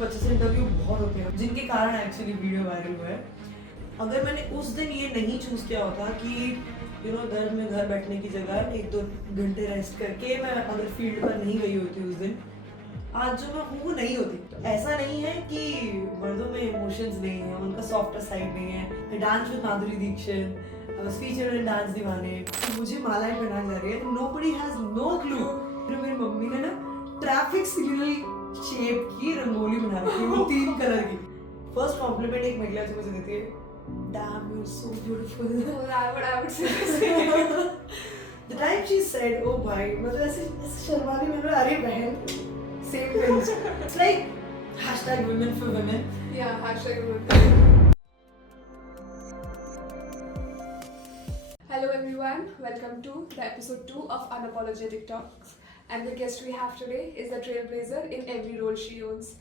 बच्चे से इंटरव्यू बहुत होते हैं जिनके कारण एक्चुअली वीडियो वायरल हुआ है। अगर मैंने उस दिन ये नहीं चूज किया होता कि घर में घर बैठने की जगह 1-2 घंटे रेस्ट करके मैं अगर फील्ड पर नहीं गई होती उस दिन, आज जो मैं हूँ वो नहीं होती। तो ऐसा नहीं है कि मर्दों में इमोशंस नहीं है, उनका सॉफ्टर साइड नहीं है। Dance with Madhuri Dixit, feature in dance Deewane, मुझे मालाएं पहनाई जा रही है, नोबडी हैज नो क्लू। मेरी मम्मी ने ना ट्रैफिक सिग्नल शेप की रंगोली बना रखी है, वो 3 कलर की। फर्स्ट कॉम्प्लीमेंट एक महिला जो मुझे देती है, damn you're so beautiful. I would say the same. The time she said, oh भाई, मतलब ऐसे शर्मा रही, मैं अरे बहन, same things. It's like hashtag women for women. Yeah, hashtag women. Hello everyone, welcome to the episode 2 of Unapologetic Talks. And the guest we have today is the trailblazer in every role she owns.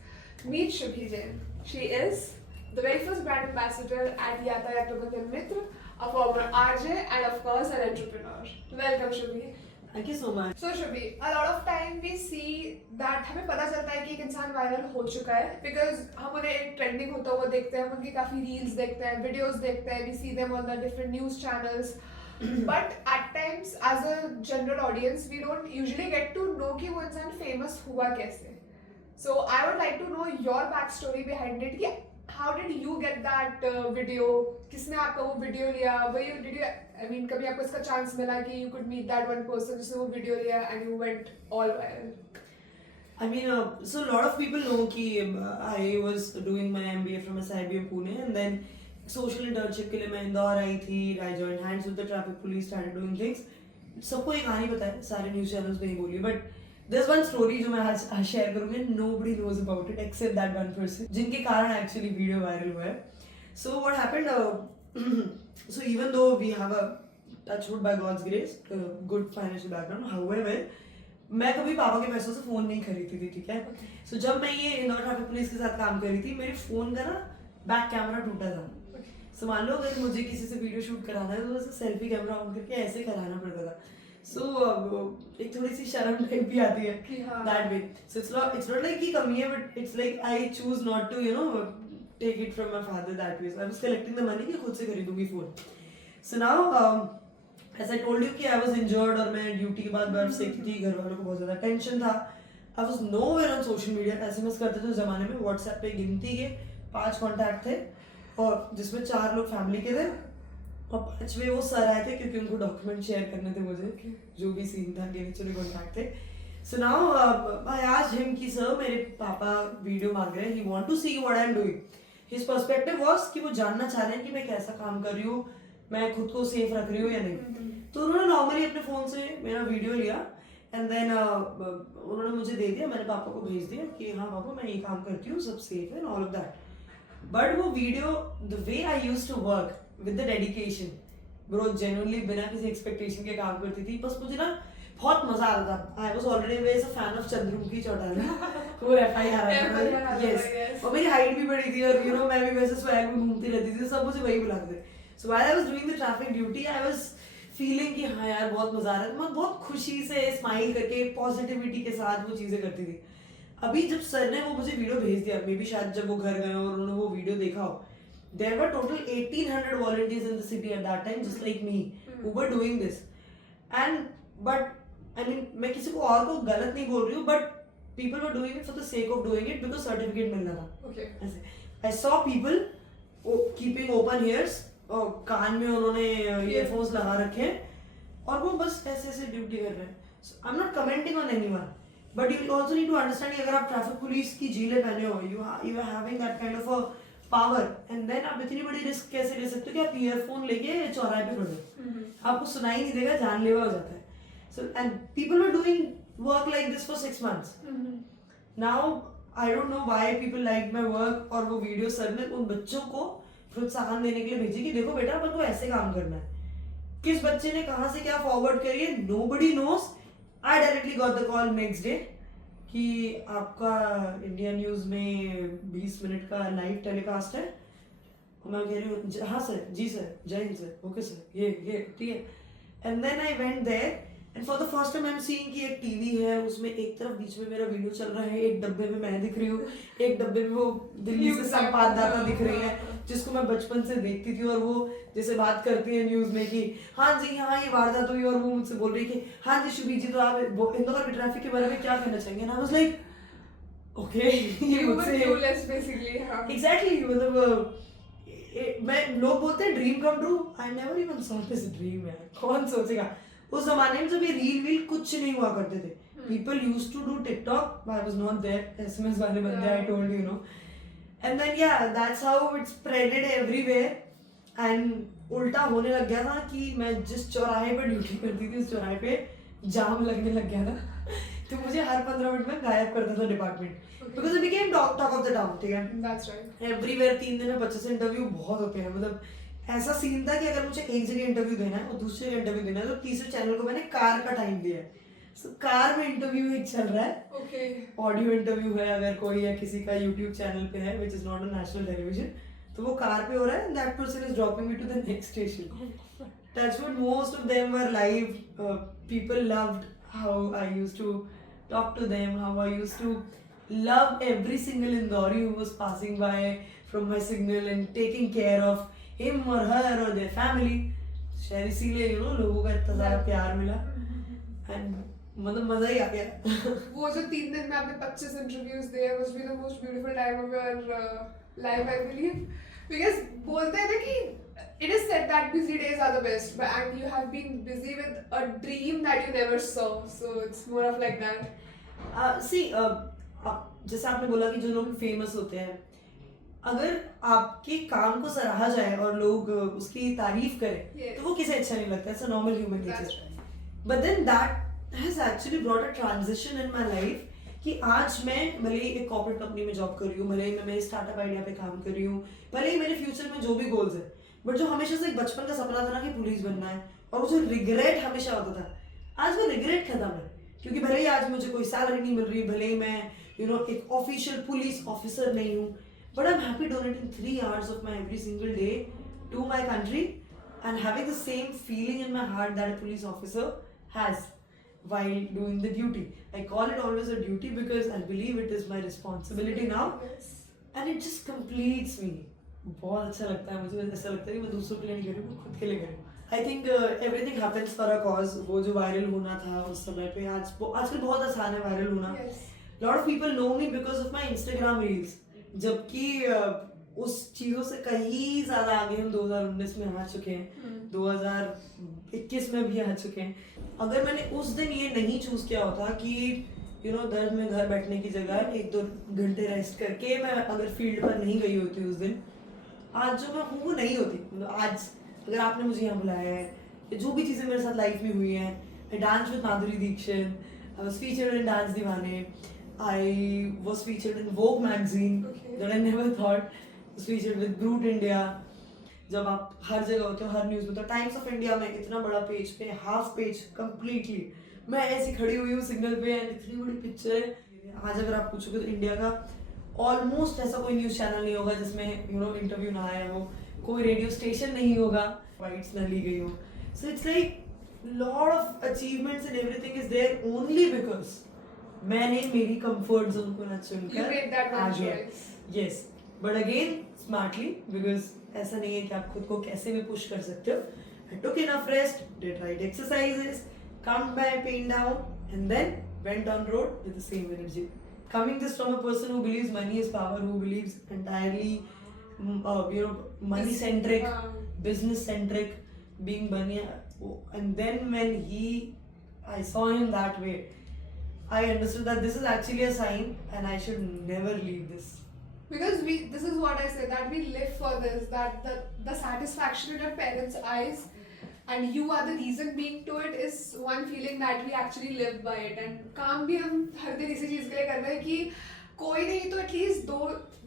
Meet Shubhi Jain. She is the very first brand ambassador at Yatayat Prabandhan Mitra, a former RJ and of course an entrepreneur. Welcome Shubhi. Thank you so much. So Shubhi, a lot of time we see that हमें पता चलता है कि एक इंसान viral हो चुका है because हम उन्हें एक ट्रेंडिंग होता हुआ देखते हैं, हम उनकी काफी रील्स देखते हैं, वीडियोस देखते हैं, we see them on the different news channels. But at times as a general audience we don't usually get to know कि वो इंसान famous हुआ कैसे. So I would like to know your backstory behind it. कि how did you get that video? किसने आपका वो video लिया? I mean कभी आपको इसका चांस मिला कि you could meet that one person जिसने वो वीडियो लिया and you went all viral? I mean, so a lot of people know कि I was doing my MBA from SIBM Pune and then social internship के लिए मैं इंदौर आई थी। I joined hands with the traffic police, started doing things. सबको एक कहानी पता है, सारे न्यूज़ चैनल्स में ही बोली, but there is one story जो मैं आज शेयर करूंगी, nobody knows about it except that one person, जिनके कारण एक्चुअली वीडियो वायरल हुआ है। So what happened, so even though we have a touchwood by God's grace good financial background, however मैं कभी पापा के पैसों से फोन नहीं खरीदती थी, ठीक है। सो जब मैं ये इंदौर ट्रैफिक पुलिस के साथ काम कर रही थी, मेरे फोन का ना बैक कैमरा टूटा था। सो मान लो अगर मुझे किसी से वीडियो शूट कराना है तो बस सेल्फी कैमरा ऑन करके ऐसे कराना पड़ता था। सो एक थोड़ी सी शर्म टाइप भी आती है that way. So it's not like कि कमी है, but it's like I choose not to take it from my father that way. I was collecting the money कि खुद से खरीदूंगी phone. So now as I told you कि I was injured और मैं ड्यूटी के बाद बर्फ सेकती थी, घर वालों को बहुत ज्यादा टेंशन था। I was nowhere on social media. SMS करते थे उस जमाने में, व्हाट्सएप पे गिनती के 5 कॉन्टैक्ट थे और जिसमें 4 लोग फैमिली के थे और 5वें वो सर आए थे क्योंकि उनको डॉक्यूमेंट शेयर करने थे मुझे, जो भी सीन था कि एक्चुअली कॉन्टैक्ट थे। So now I asked him कि सर मेरे पापा वीडियो मांग रहे हैं, he want to see what I am doing. His perspective was कि वो जानना चाह रहे हैं कि मैं कैसा काम कर रही हूँ, मैं खुद को सेफ रख रही हूँ या नहीं। तो उन्होंने नॉर्मली अपने फोन से मेरा वीडियो लिया एंड देन उन्होंने मुझे दे दिया, मैंने पापा को भेज दिया कि हाँ पापा मैं ये काम करती हूँ, सब सेफ है, ऑल ऑफ दैट। बट वो video the way I used to work with the dedication, bro genuinely बिना किसी एक्सपेक्टेशन के काम करती थी। बस मुझे ना बहुत मजा आता था। I was already a fan of Chandramukhi Chautala, वो एफआईआर है, यस, और मेरी हाइट भी बड़ी थी और मैं भी वैसे स्वैग में घूमती रहती थी, सब मुझे वही बुलाते थे। सो while I was doing the traffic duty I was feeling कि हाँ यार बहुत मजा आ रहा है। मैं बहुत खुशी से स्माइल करके पॉजिटिविटी के साथ वो चीजें करती थी। अभी जब सर ने वो मुझे वीडियो भेज दिया, मे बी शायद जब वो घर गए और उन्होंने वो वीडियो देखा हो, there were total 1800 volunteers in the city at that time just like me who were doing this and but I mean मैं किसी को और को गलत नहीं बोल रही हूँ, but people were doing it for the sake of doing it because certificate मिलना था। ऐसे I saw people keeping open ears, कान में उन्होंने ईयरफोन्स लगा रखे हैं और वो बस ऐसे ऐसे ड्यूटी कर रहे हैं। I am not commenting on anyone, but you also need to understand कि अगर आप ट्रैफिक पुलिस की जीले पहने हो, you are having that kind of a power and then आप इतनी बड़ी रिस्क कैसे ले सकते हो कि आप ईयरफोन लेके चौराहे पे खड़े, आपको सुनाई नहीं देगा, जानलेवा हो जाता है। So and people are doing work like this for 6 months now. I don't know why people like my work. और वो वीडियो सर ने उन बच्चों को प्रोत्साहन देने के लिए भेजी कि देखो बेटा अपन को ऐसे काम करना है। किस बच्चे ने कहाँ से क्या फॉरवर्ड करी है, nobody knows. I directly got the call next day कि आपका इंडिया न्यूज में 20 मिनट का लाइव टेलीकास्ट है। और मैं कह रही हूँ हाँ सर, जी सर, जय हिंद सर, ओके सर, ये ठीक है। And then I went there and for the first time I am seeing कि एक टीवी है, उसमें एक तरफ बीच में मेरा वीडियो चल रहा है, एक डब्बे में मैं दिख रही हूँ, एक डब्बे में वो दिल्ली से संवाददाता दिख रही है जिसको मैं बचपन से देखती थी, और वो जैसे बात करती है न्यूज में कि हाँ जी यहाँ ये वारदात हुई, और वो मुझसे बोल रही कि हाँ जी शुभी जी तो आप इंदौर के ट्रैफिक के बारे में क्या कहना चाहेंगे, ना वाज लाइक ओके ये मुझसे एग्जैक्टली मतलब मैं लोग बोलते हैं dream come true, I never even saw this dream यार, कौन सोचेगा उस जमाने में जब ये रील वील कुछ नहीं हुआ करते थे, people used to do TikTok, I was not there, SMS वाले बंदे I told you know, and then yeah that's how it spreaded everywhere, and उल्टा होने लग गया था कि मैं जिस चौराहे पे ड्यूटी करती थी उस चौराहे पे जाम लगने लग गया था तो मुझे हर 15 मिनट में गायब करता था department, because it became talk of the town, ठीक है, दैट्स राइट, एवरीवेयर 3 दिन में 25 इंटरव्यू बहुत होते हैं, मतलब ऐसा सीन था कि अगर मुझे एक जगह इंटरव्यू देना है और दूसरी जगह इंटरव्यू देना है तो तीसरे चैनल को मैंने कार का टाइम दिया है, सो कार में इंटरव्यू एक चल रहा है, ओके, ऑडियो इंटरव्यू है अगर कोई या किसी का यूट्यूब चैनल पे है which is not a national television, तो वो कार पे हो रहा है, that person is dropping me to the next station, that's what most of them were live, people loved how I used to talk to them, how I used to love every single Indori who was passing by from my signal and taking care of him or her or their family. शायद इसीलिए you know लोगों का इतना ज़्यादा प्यार मिला and मतलब मज़ा ही आ गया। वो जो 3 दिन में आपने 25 इंटरव्यूज दिए must be the most beautiful time of your life I believe, because बोलते हैं ना कि it is said that busy days are the best, but and you have been busy with a dream that you never saw, so it's more of like that. See, जैसे आपने बोला कि जो लोग फेमस होते हैं, अगर आपके काम को सराहा जाए और लोग उसकी तारीफ करें तो वो किसे अच्छा नहीं लगता, it's a normal human nature, but then that has actually brought a transition in my life कि आज मैं भले ही एक कॉर्पोरेट कंपनी में जॉब कर रही हूँ, भले ही मैं मेरे स्टार्टअप आइडिया पे काम कर रही हूँ, भले ही मेरे फ्यूचर में जो भी गोल्स है, बट जो हमेशा से एक बचपन का सपना था ना कि पुलिस बनना है, और वो जो रिग्रेट हमेशा होता था, आज वो रिग्रेट खत्म है, क्योंकि भले ही आज मुझे कोई सैलरी नहीं मिल रही, भले ही मैं एक ऑफिशियल पुलिस ऑफिसर नहीं हूँ, but I am happy donating 3 hours of my every single day to my country and having the same feeling in my heart that a police officer has while doing the duty. I call it always a duty because I believe it is my responsibility now, and it just completes me. बहुत अच्छा लगता है मुझे, ऐसा लगता है कि मैं दूसरों के लिए नहीं कर रही हूँ, खुद के लिए कर रही हूँ। I think everything happens for a cause, वो जो वायरल होना था उस समय पे आजकल बहुत आसान है वायरल होना, lot of people know me because of my Instagram reels, जबकि उस चीज़ों से कहीं ज़्यादा आगे हम 2019 में आ चुके हैं, 2021 में भी आ चुके हैं। अगर मैंने उस दिन ये नहीं चूज किया होता कि दर्द में घर बैठने की जगह 1-2 घंटे रेस्ट करके मैं अगर फील्ड पर नहीं गई होती उस दिन, आज जो मैं हूँ वो नहीं होती। मतलब आज अगर आपने मुझे यहाँ बुलाया है, जो भी चीज़ें मेरे साथ लाइफ में हुई हैं, I dance with Madhuri Dixit, I was featured in dance Deewane, I was featured in Vogue magazine that I never thought, was featured with Brut India. जब आप हर जगह होते हो, हर न्यूज़ में, तो टाइम्स ऑफ इंडिया में इतना बड़ा पेज पे, हाफ पेज कंप्लीटली मैं ऐसी खड़ी हुई हूँ सिग्नल पे, एंड इतनी बड़ी पिक्चर है। आज अगर आप पूछोगे तो इंडिया का ऑलमोस्ट ऐसा कोई न्यूज़ चैनल नहीं होगा जिसमें इंटरव्यू ना आया हो, कोई रेडियो स्टेशन नहीं होगा वाइट्स ना ली गई हो। So it's like lot of achievements and everything is there only because मैंने मेरी कंफर्ट जोन को ना चुनकर आ गया। Yes, but again smartly, because ऐसा नहीं है कि आप खुद को कैसे भी पुश कर सकते हो। I took enough rest, did right exercises, calmed my pain down, and then went on road with the same energy. Coming this from a person who believes money is power, who believes entirely, money centric, business centric, being money, and then when I saw him that way, I understood that this is actually a sign, and I should never leave this. Because this is what I say, that we live for this, that the satisfaction in your parents' eyes, and you are the reason being to it, is one feeling that we actually live by it. And काम भी हम हर दिन इसी चीज़ के लिए कर रहे हैं कि कोई नहीं तो at least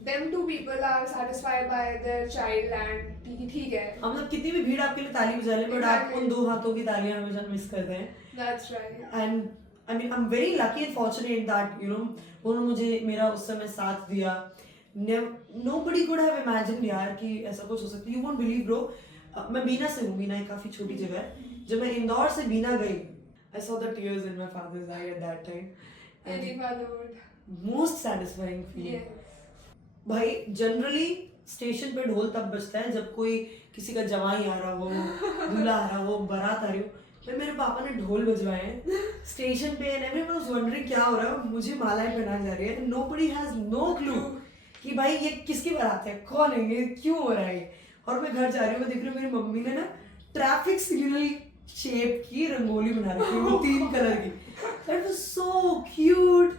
them two people are satisfied by their child, and ठीक है। हम लोग कितनी भी भीड़ आपके लिए ताली बजा ले, but आप उन 2 हाथों की तालियां हमेशा मिस करते हैं। That's right. And I mean, I'm very lucky and fortunate that उन्होंने मुझे मेरा उस समय साथ दिया। Nobody could have imagined यार कि ऐसा कुछ हो सकता है। You won't believe bro, मैं बीना से हूँ, बीना एक काफ़ी छोटी जगह है। जब मैं इंदौर से बीना गई, I saw the tears in my father's eye at that time. And Any father would. most satisfying feeling. Yeah. भाई जनरली स्टेशन पे ढोल तब बजता है जब कोई किसी का जवाई आ रहा हो, दूल्हा आ रहा हो, बारात आ रही हो. फिर मेरे पापा ने ढोल बजवाए हैं स्टेशन पे एंड एवरीवन वाज वंडरिंग क्या हो रहा है. मुझे मालाएं पहनाई जा रही है. नोबडी हैज नो क्लू कि भाई ये किसकी बारात है, कौन है ये, क्यों हो रहा है ये. और मैं घर जा रही हूँ, मैं देख रही हूँ मेरी मम्मी ने ना ट्रैफिक सिग्नल शेप की रंगोली बना रखी है वो 3 कलर की. That was so cute.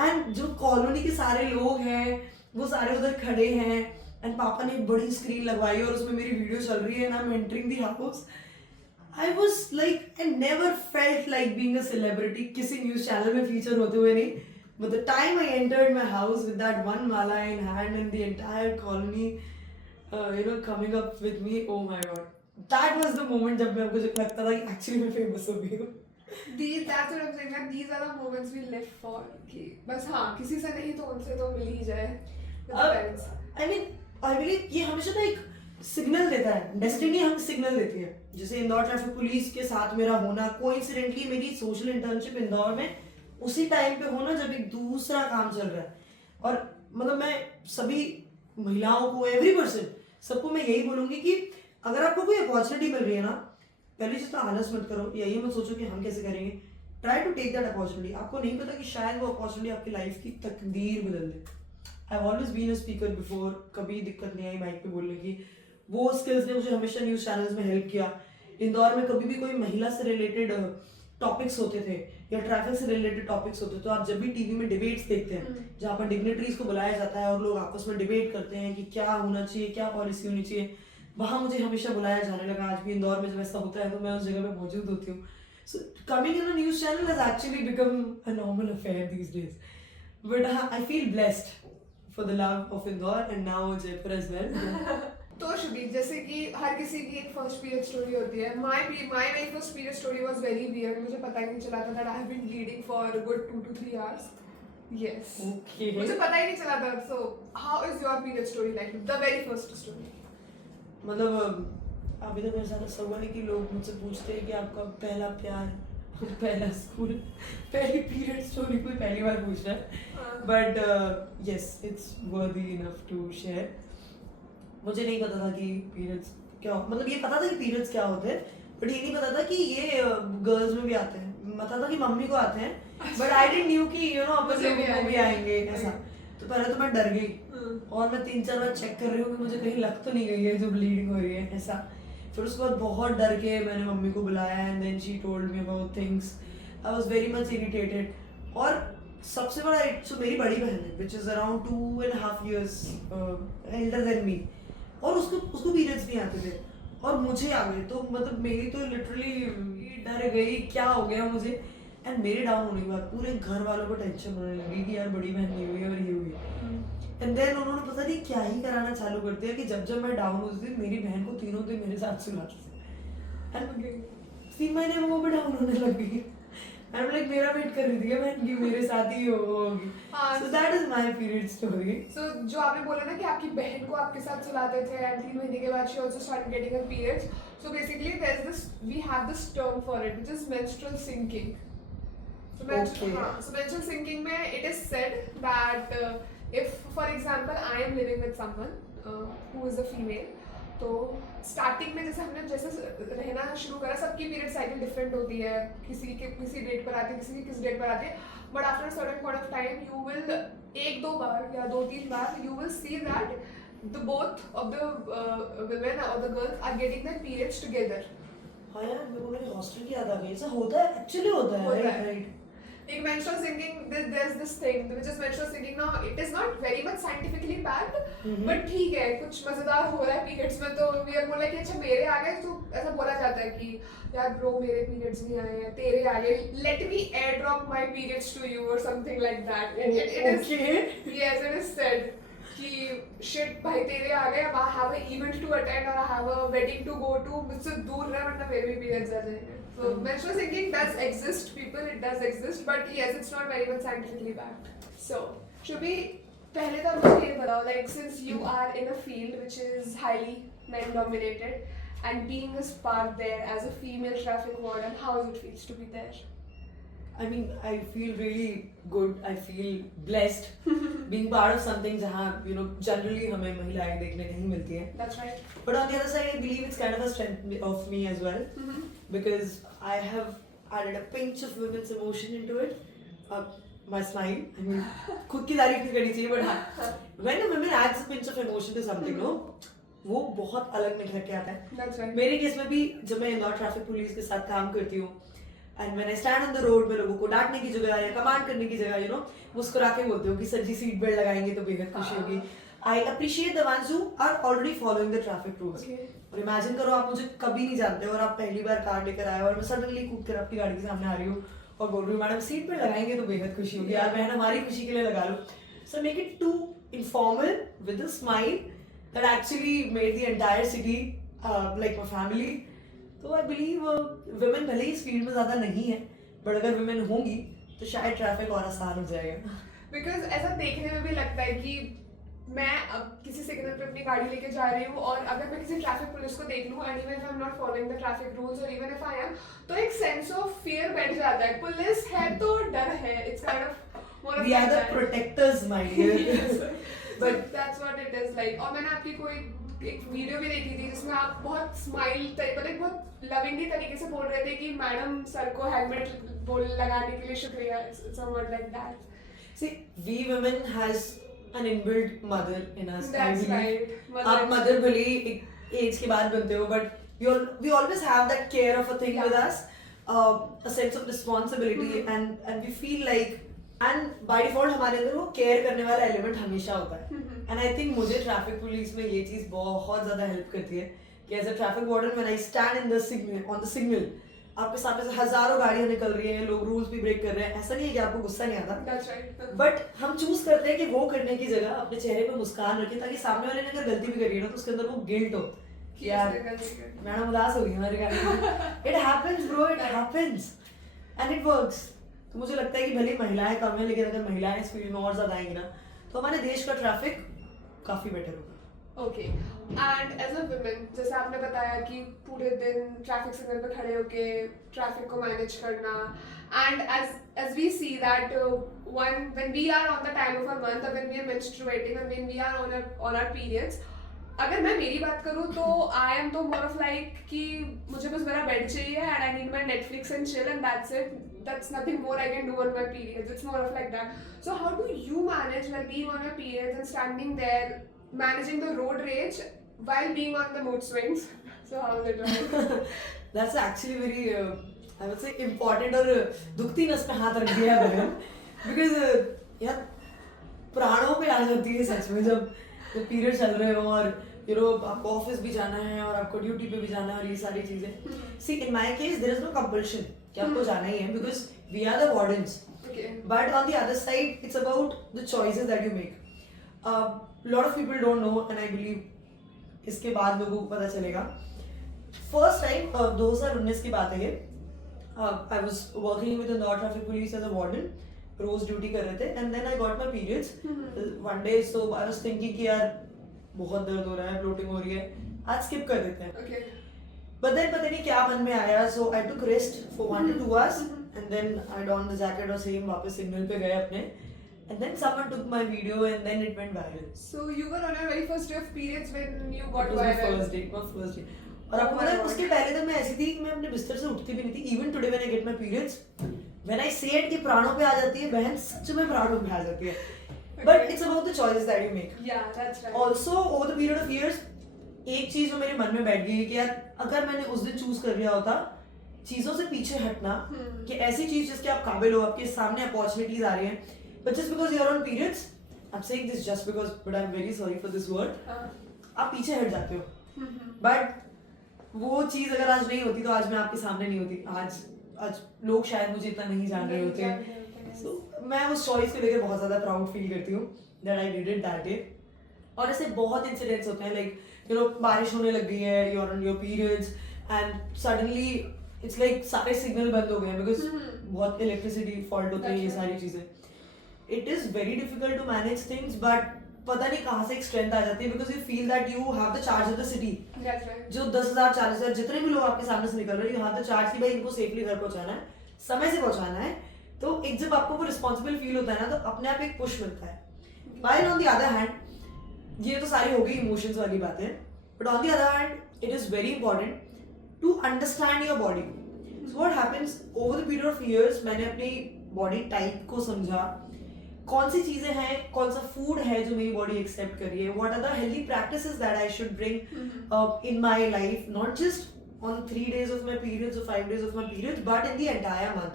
And जो कॉलोनी के सारे लोग हैं वो सारे उधर खड़े हैं एंड पापा ने एक बड़ी स्क्रीन लगवाई है और उसमें मेरी वीडियो चल रही है and I am entering the house. I was like I never felt like being a celebrity. किसी न्यूज चैनल में फीचर होते हुए नहीं. But the time I entered my house with that one mala in hand and the entire colony, coming up with me, oh my god, that was the moment जब मेरे को लगता था कि actually मैं famous हो गई हूँ. That's what I'm saying. That these are the moments we live for. कि बस हाँ किसी से नहीं तो उनसे तो मिल ही जाए. With the parents. I mean, I believe ये हमेशा ना एक सिग्नल देता है. डेस्टिनी हमें सिग्नल देती है. जैसे इंदौर ट्रैफिक पुलिस के साथ मेरा होना, कोइंसिडेंटली मेरी सोशल इंटर्नशिप इंदौर में उसी टाइम पे होना जब एक दूसरा काम चल रहा है. और मतलब मैं सभी महिलाओं को, एवरी पर्सन, सबको मैं यही बोलूंगी कि अगर आपको कोई अपॉर्चुनिटी मिल रही है ना, पहली चीज तो आलस मत करो या ये मत सोचो कि हम कैसे करेंगे. Try to take that opportunity. आपको नहीं पता कि शायद वो अपॉर्चुनिटी आपकी लाइफ की तकदीर बदल दे. I have always been a speaker before. कभी दिक्कत नहीं आई माइक पे बोलने की. वो स्किल्स ने मुझे हमेशा न्यूज चैनल्स में हेल्प किया. इंदौर में कभी भी कोई महिला से रिलेटेड टॉपिक्स होते थे या ट्रैफिक से रिलेटेड टॉपिक्स होते, तो आप जब भी टीवी में डिबेट्स देखते हैं जहाँ पर डिग्नेटरीज को बुलाया जाता है और लोग आपस में डिबेट करते हैं कि क्या होना चाहिए, क्या पॉलिसी होनी चाहिए, वहाँ मुझे हमेशा बुलाया जाने लगा. आज भी इंदौर में जब ऐसा होता है तो मैं उस जगह पे मौजूद होती हूँ. So coming in a news channel has actually become a normal affair these days. But I feel blessed for the love of Indore and now Jaipur as well. तो शुभी जैसे कि हर किसी की एक फर्स्ट पीरियड स्टोरी होती है. My first period story was very weird. मुझे पता ही नहीं चला था that I have been bleeding for good 2 to 3 hours. Yes. Okay. मुझे पता ही नहीं चला था. So how is your period story like, the very first story? मतलब अभी तक मेरे साथ ऐसा हुआ है कि लोग मुझसे पूछते हैं कि आपका पहला प्यार, पहला स्कूल, पहली पीरियड स्टोरी कोई पहली बार पूछ रहा है. But yes, it's worthy enough to share. मुझे नहीं पता था कि पीरियड्स क्या, मतलब ये पता था कि पीरियड्स क्या होते हैं, बट ये नहीं पता था कि ये गर्ल्स में भी आते हैं. पता था कि मम्मी को आते हैं, बट आई डिडंट न्यू कि अपन लोगों को भी आएंगे ऐसा. तो पहले तो मैं डर गई और मैं 3-4 बार चेक कर रही हूँ कि मुझे कहीं लग तो नहीं गई है जो ब्लीडिंग हो रही है ऐसा. फिर उसके बाद बहुत डर के मैंने मम्मी को बुलाया and then she told me about things. I was very much irritated. और सबसे बड़ा सो मेरी बड़ी बहन है which is around 2.5 years elder than me, और उसको पीरियड्स नहीं आते थे और मुझे आ गए. तो मतलब मेरी तो लिटरली डर गई क्या हो गया मुझे. एंड मेरे डाउन होने के बाद पूरे घर वालों को टेंशन होने लगी कि यार बड़ी बहन नहीं हुई और ये हुई. एंड देन उन्होंने पता नहीं क्या ही कराना चालू कर दिया कि जब मैं डाउन होती थी मेरी बहन को तीनों दिन मेरे साथ सुलाते थे. एंड 3 महीने में वो भी डाउन होने लग गई. I'm like मेरा वेट कर रही थी बहन की मेरे साथ ही होगी. So that is my period story. So जो आपने बोला ना कि आपकी बहन को आपके साथ सुलाते थे and 3 महीने के बाद she also started getting her periods. So basically we have this term for it which is menstrual syncing. So menstrual syncing में it is said that if for example I am living with someone who is a female, तो starting में जैसे हमने रहना शुरू करा, सबकी period cycle different होती है. किसी डेट पर आती है, किसी की किस डेट पर आती है. But after certain point of time you will 1-2 बार या 2-3 बार you will see that the both of the women or the girls are getting their periods together. हाँ यार मेरे को मेरे हॉस्टल की याद आ गई. ऐसा होता है, एक्चुअली होता है. Right. In menstrual syncing, there's this thing which is menstrual syncing. Now it is not very much scientifically backed, but ठीक है, कुछ मजेदार हो रहा है periods में तो we are more like अच्छा मेरे आ गए. तो ऐसा बोला जाता है कि यार bro मेरे periods नहीं आए हैं, तेरे आ गए, let me airdrop my periods to you or something like that. It is, yes, it is said कि shit भाई तेरे आ गए, अब I have an event to attend or I have a wedding to go to, मुझसे दूर रह वरना मेरे भी periods आ जाएंगे. So menstrual syncing does exist, people, it does exist, but yes, it's not very much scientifically backed. So, Shubhi, पहले तो मुझे ये बताओ, like since you are in a field which is highly men dominated, and being a spark there as a female traffic warden, how it feels to be there? I mean, I feel really good. I feel blessed being part of something जहाँ generally हमें महिलाएं देखने नहीं मिलती हैं. That's right. But on the other side, I believe it's kind of a strength of me as well, because I have added a pinch of women's emotion into it. My smile. I mean, खुद की तारीफ नहीं करनी चाहिए, but हाँ, when a woman adds a pinch of emotion to something, वो बहुत अलग निखर के आता है. That's right. मेरे केस में भी जब मैं इंदौर ट्रैफिक पुलिस के साथ काम करती हूँ, and when I stand on the road में लोगों को डांटने की जगह या कमांड करने की जगह मुस्कुरा के बोलते हो कि सर जी सीट बेल्ट लगाएंगे तो बेहद खुशी होगी. I appreciate the ones who are already following the traffic rules. और इमेजिन करो आप मुझे कभी नहीं जानते और आप पहली बार कार लेकर आए और मैं सडनली कूद कर आपकी गाड़ी के सामने आ रही हूँ और बोल रही हूँ मैडम सीट बेल्ट लगाएंगे तो बेहद खुशी होगी. यार बहन हमारी खुशी के लिए लगा लो. So make it to informal with a smile that actually made the entire city like my family. तो आई बिलीव वुमेन भले ही इस फील्ड में ज्यादा नहीं है, बट अगर वुमेन होंगी तो शायद ट्रैफिक और आसान हो जाएगा. बिकॉज ऐसा देखने में भी लगता है कि मैं अब किसी सिग्नल पे अपनी गाड़ी लेके जा रही हूँ और अगर मैं किसी ट्रैफिक पुलिस को देख लूँ and even if I am not following the traffic rules और इवन इफ आई एम, तो एक सेंस ऑफ फियर बैठ जाता है. पुलिस है तो डर है. It's kind of more of We are the protectors, my dear. but that's what it is like. और मैंने आपकी कोई एक वीडियो भी देखी थी जिसमें आप बहुत स्माइल मतलब बहुत लविंगली तरीके से बोल रहे थे कि मैडम सर को हेलमेट लगाने के लिए शुक्रिया. It's a word like that. See, we women has an inbuilt mother in us. That's I right. believe. आप mother भले ही एक एज के बाद बनते हो, but we always have that care of a thing with us, a sense of responsibility, and we feel like, and by default हमारे अंदर वो केयर करने वाला एलिमेंट हमेशा होता है. एंड आई थिंक मुझे ट्रैफिक पुलिस में ये चीज बहुत ज्यादा हेल्प करती है कि as a traffic warden when I stand in the signal on the signal, आपके सामने से हजारों गाड़ियां निकल रही हैं, लोग रूल्स भी ब्रेक कर रहे हैं, ऐसा नहीं है कि आपको गुस्सा नहीं आता. That's right. बट हम चूज करते हैं कि वो करने की जगह अपने चेहरे पे मुस्कान रखें ताकि सामने वाले ने अगर गलती भी करी है ना तो उसके अंदर वो गिल्ट हो कि यार मैडम उदास हो गई हमारी गाड़ी में. It happens bro, it happens and it works. तो मुझे लगता है कि भले महिलाएं कम है, लेकिन अगर महिलाएं इस फील्ड में और ज्यादा आएंगी ना तो हमारे देश का ट्रैफिक काफी बेटर होगा. Okay. And as a women, जैसे आपने बताया कि पूरे दिन ट्रैफिक सिग्नल पे खड़े होके ट्रैफिक को मैनेज करना, and as we see that when we are on the time of our month or when we are menstruating and when we are on our periods, अगर मैं मेरी बात करूँ तो आई एम तो मोर ऑफ लाइक कि मुझे बस मेरा बेड चाहिए and I need my Netflix and chill and that's it. That's nothing more I can do on my periods. It's more of like that. So how do you manage while being on your periods and standing there, managing the road rage while being on the mood swings? So how is it going? That's actually very, I would say, important और दुखती नस पे हाथ रख दिया है because यार प्राणों पे आ जाती है सच में जब पीरियड चल रहे हो और आपको ऑफिस भी जाना है और आपको ड्यूटी पे भी जाना है और ये सारी चीजें. See in my case there is no compulsion कि आपको जाना ही है because we are the wardens. But on the other side it's about the choices that you make. Lot of people don't know and I believe इसके बाद लोगों को पता चलेगा. फर्स्ट टाइम 2019 की बात है ये. I was working with Indore traffic police as a warden. रोज ड्यूटी कर रहे थे and then I got my periods one day. So I was thinking कि यार बहुत दर्द हो रहा है, ब्लोटिंग हो रही है, आज स्किप कर देते हैं. बट देन पता नहीं क्या मन में आया, so I took rest for 1 to 2 hours and then I don the jacket और सेम वापस सिग्नल पे गए अपने. And then someone took my video and then it went viral. So you were on your very first day of periods when you got It was viral. my first day. और आपको पता है उसके पहले तो मैं ऐसी थी कि मैं अपने बिस्तर से उठती भी नहीं थी. Even today when I get my periods, when I say it कि प्राणों पे आ जाती है, बहन सच में प्राणों पे आ जाती है. But it's about the choices that you make. Yeah, that's right. Also over the period of years, एक चीज जो मेरे मन में बैठ गई है कि यार अगर मैंने उस दिन चूज कर लिया होता चीजों से पीछे हटना कि ऐसी चीज जिसके आप काबिल हो, आपके सामने अपॉर्चुनिटीज आ रही हैं, but just because you are on periods, I'm saying this just because, but I'm very sorry for this word, आप पीछे हट जाते हो. But वो चीज अगर आज नहीं होती तो आज मैं आपके सामने नहीं होती. आज लोग शायद मुझे इतना नहीं जान रहे होते. So मैं उस चॉइस को लेकर बहुत ज्यादा प्राउड फील करती हूँ that I did it that day. और ऐसे बहुत इंसिडेंट्स होते हैं like बारिश होने लग गई है, you're on your periods and suddenly it's like सारे सिग्नल बंद हो गए हैं because बहुत इलेक्ट्रिसिटी फॉल्ट होते हैं, ये सारी चीजें. It is very difficult to manage things, but पता नहीं कहाँ से एक स्ट्रेंथ आ जाती है, because you feel that you have the charge of the city. That's right. जो 10,000 40,000 जितने भी लोग आपके सामने से निकल रहे हैं, यू हैव द चार्ज कि भाई इनको सेफली घर पहुंचाना है, समय से पहुंचाना है. तो एक जब आपको वो रिस्पॉन्सिबल फील होता है ना, तो अपने आप एक पुश मिलता है. While on the other hand, ये तो सारी हो गई इमोशंस वाली बातें, but on the other hand it is very important to understand your body. So what happens over the period of years, मैंने अपनी बॉडी टाइप को समझा, कौन सी चीजें हैं, कौन सा फूड है जो मेरी बॉडी एक्सेप्ट कर रही है, what are the healthy practices that I should bring in my life, not just on 3 days of my periods और 5 days of my periods, but in the entire month.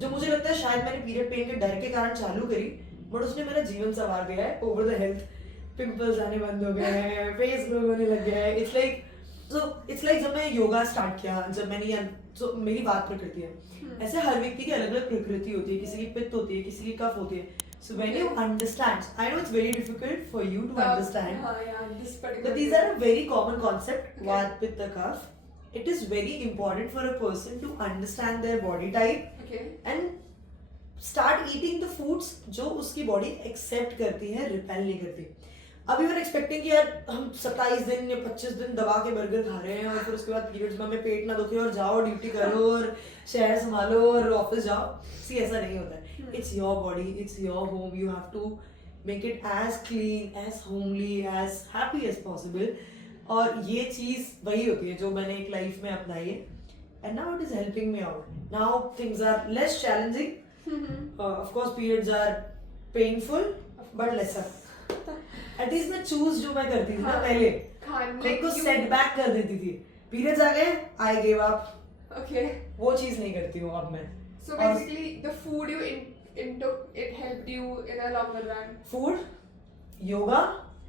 जो मुझे लगता है शायद मैंने पीरियड पेन के डर के कारण चालू करी, बट उसने मेरा जीवन संवार दिया है. ओवर द हेल्थ, पिंपल्स आने बंद हो गए हैं, फेस ग्लो होने लग गया है. इट्स लाइक जब मैं योगा स्टार्ट किया, जब मैंने मेरी बात प्रकृति है. ऐसे हर व्यक्ति की अलग अलग प्रकृति होती है, किसी की पित्त होती है, किसी की कफ होती है. So when you understand, I know it's very difficult for you to understand, but these are a very common concept. Vata, Pitta, Kapha. It is very important for a person to understand their body type and start eating the foods जो उसकी body accept करती है, repel नहीं करती. अभी we're expecting कि यार हम 27 दिन या 25 दिन दबा के बर्गर खा रहे हैं और फिर उसके बाद पीरियड्स में हमें पेट ना दुखे और जाओ ड्यूटी करो और शहर संभालो और ऑफिस जाओ. सी ऐसा नहीं होता है. It's your body, it's your home. You have to make it as clean, as homely, as happy as possible. और ये चीज़ वही होती है जो मैंने एक लाइफ में अपनाई है. And now it is helping me out. Now things are less challenging. Of course periods are painful, but lesser. At least मैं choose जो मैं करती थी ना पहले, खुद को setback कर देती थी. Periods आ गए, I gave up. Okay. वो चीज़ नहीं करती हूँ अब मैं. So basically, the food you took, it helped you in a longer run. Food, yoga,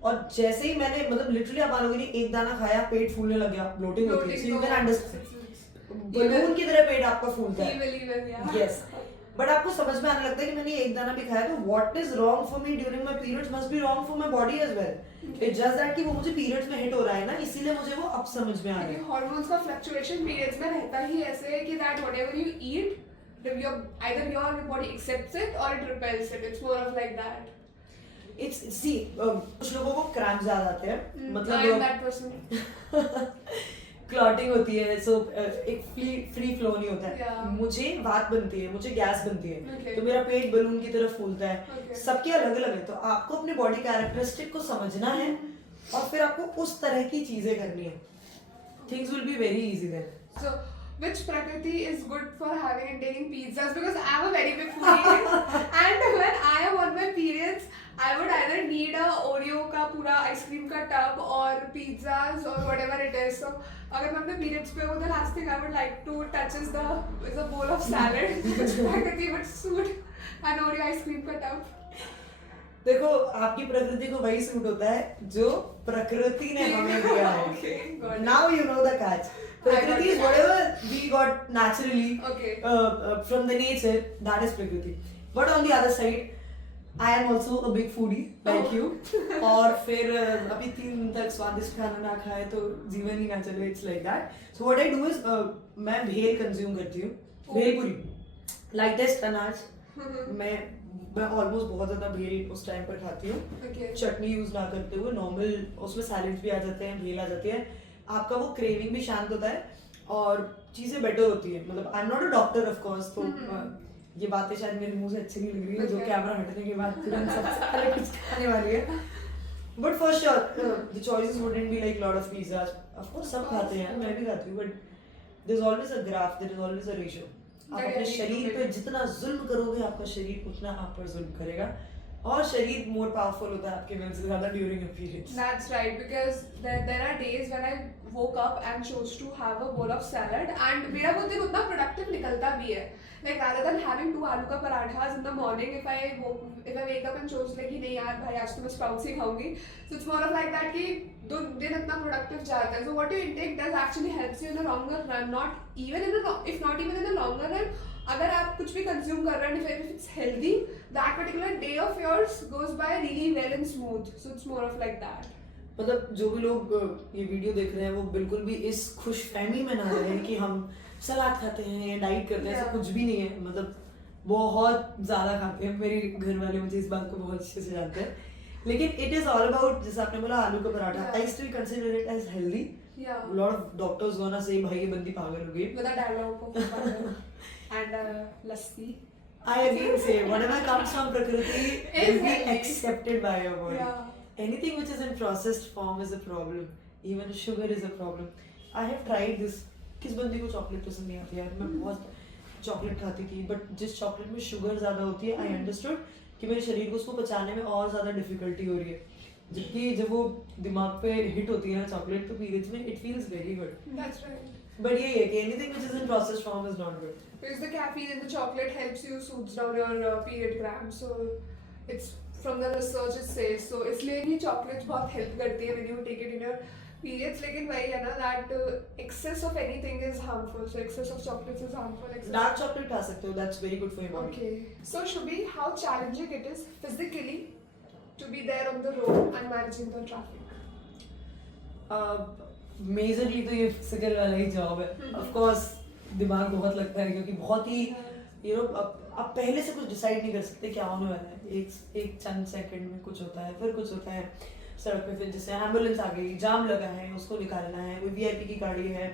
और जैसे ही मैंने मतलब लिटरली आप मानोगे नहीं, एक दाना खाया पेट फूलने लग गया, ब्लोटिंग होती है. So you can understand, balloon की तरह पेट आपका फूलता है. यस, बट आपको समझ में आने लगता है कि मैंने एक दाना भी खाया, तो what is wrong for me during my periods must be wrong for my body as well. It's just that कि वो मुझे पीरियड्स में हिट हो रहा है ना, इसीलिए मुझे वो अब समझ में आ रहा है. हार्मोन्स का फ्लक्चुएशन पीरियड्स में रहता ही ऐसे है कि that whatever you eat, either your body accepts it or it repels it. It's more of like that. It's see, कुछ लोगों को क्रैम्प्स आ जाते हैं, मतलब I am that person. Clotting होती है, सो एक फ्री फ्लो नहीं होता है. Yeah. मुझे वात बनती है, मुझे गैस बनती है. Okay. तो मेरा पेट बलून की तरह फूलता है. Okay. सबके अलग अलग है, तो आपको अपने बॉडी कैरेक्टरिस्टिक को समझना है और फिर आपको उस तरह की चीजें करनी है. Things will be very easy then. So which Prakriti is good for having and taking pizzas? Because I am a very big foodie and when I am on my periods, I would either need a Oreo का पूरा ice cream का tub और pizzas or whatever it is. So अगर मैं अपने periods पे हूँ, the last thing I would like to touch is a bowl of salad. Which Prakriti would suit an Oreo ice cream का टब. देखो, आपकी प्रकृति को वही सूट होता है जो प्रकृति ने हमें दिया है. Okay, got it. Now you know the catch. Prakriti is whatever we got naturally Okay. From the nature, that is Prakriti. But on the other side, I am also a big foodie like you. और फिर अभी 3 दिन तक स्वादिष्ट खाना ना खाए तो जीवन ही ना चले. It's like that. So what I do is मैं भेल कंज्यूम करती हूँ. भेलपुरी, लाइटेस्ट अनाज. मैं ऑलमोस्ट बहुत ज़्यादा भेल उस टाइम पर खाती हूँ. Okay. चटनी यूज ना करते हुए नॉर्मल, उसमें सैलेड्स भी आ जाते हैं, भेल आ जाती है. आपका वो क्रेविंग भी शांत होता है और चीज़ें बेटर होती है. मतलब आई am not a doctor of course, तो ये बातें शायद मेरे मुंह से अच्छी नहीं लग रही है, जो कैमरा हटने के बाद तुरंत सबसे पहले कुछ खाने वाली है. But for sure the choices wouldn't be like lot of pizzas. Of course सब खाते हैं, मैं भी खाती हूँ, but there is always a graph, there is always a ratio. आप अपने शरीर पे जितना जुल्म करोगे, आपका शरीर उतना आप पर जुल्म करेगा. और शरीर मोर पावरफुल होता है आपके विल से ज़्यादा during your periods. That's right, because there are days when I woke up and chose to have a bowl of salad and मेरा वो दिन उतना productive निकलता भी है. Like rather than having 2 आलू का paratha in the morning, if I wake up and chose like कि नहीं यार भाई आज तो मैं sprouts ही खाऊंगी. So it's more of like that कि दिन इतना productive जाता है. So what you intake does actually helps you in the longer run, if not even in the longer run. अगर आप कुछ भी कंज्यूम कर रहे हैं, if it's healthy, that particular day of yours goes by really well and smooth. So it's more of like that. मतलब जो भी लोग ये वीडियो देख रहे हैं वो बिल्कुल भी इस खुशफहमी में ना रहे कि हम सलाद खाते हैं या डाइट करते हैं. ऐसा कुछ भी नहीं है. मतलब बहुत ज़्यादा खाते हैं. मेरे घर वाले मुझे इस बात को बहुत अच्छे से जानते हैं. लेकिन it is all about, जैसे आपने बोला आलू का paratha, Yeah. I still consider it as healthy. Yeah. A lot of doctors gonna say भाई ये बंदी पागल हो गई. With a dialogue and lassi. I again say whatever comes from Prakriti Is will be healthy. accepted by your body. Yeah. Anything which is in processed form is a problem. Even sugar is a problem. I have tried this. किस बंदी को chocolate पसंद नहीं आती यार, मैं बहुत chocolate खाती थी, बट जिस चॉकलेट में शुगर ज़्यादा होती है, आई अंडरस्टूड कि मेरे शरीर को उसको पचाने में और ज़्यादा डिफिकल्टी हो रही है, जबकि जब वो दिमाग पे हिट होती है ना चॉकलेट, तो पीरियड्स में it feels very good. That's right. But ये है कि anything which is in processed form is not good. Because the caffeine in the chocolate helps you soothes down your period cramps. So it's from the research it says. So इसलिए भी chocolates बहुत help करती है when you take it in your periods. लेकिन वही है ना that excess of anything is harmful. So excess of chocolates is harmful. Dark chocolate खा सकते हो, that's very good for your body. Okay. So Shubhi, how challenging it is physically to be there on the road and managing the traffic? Majorly तो ये physical वाला ही job है. Of course दिमाग बहुत लगता है, क्योंकि बहुत ही यू नो आप पहले से कुछ डिसाइड नहीं कर सकते क्या होने वाला है. एक चंद सेकंड में कुछ होता है, फिर कुछ होता है सड़क पे, फिर जैसे एम्बुलेंस आ गई, जाम लगा है, उसको निकालना है, कोई वीआईपी की गाड़ी है,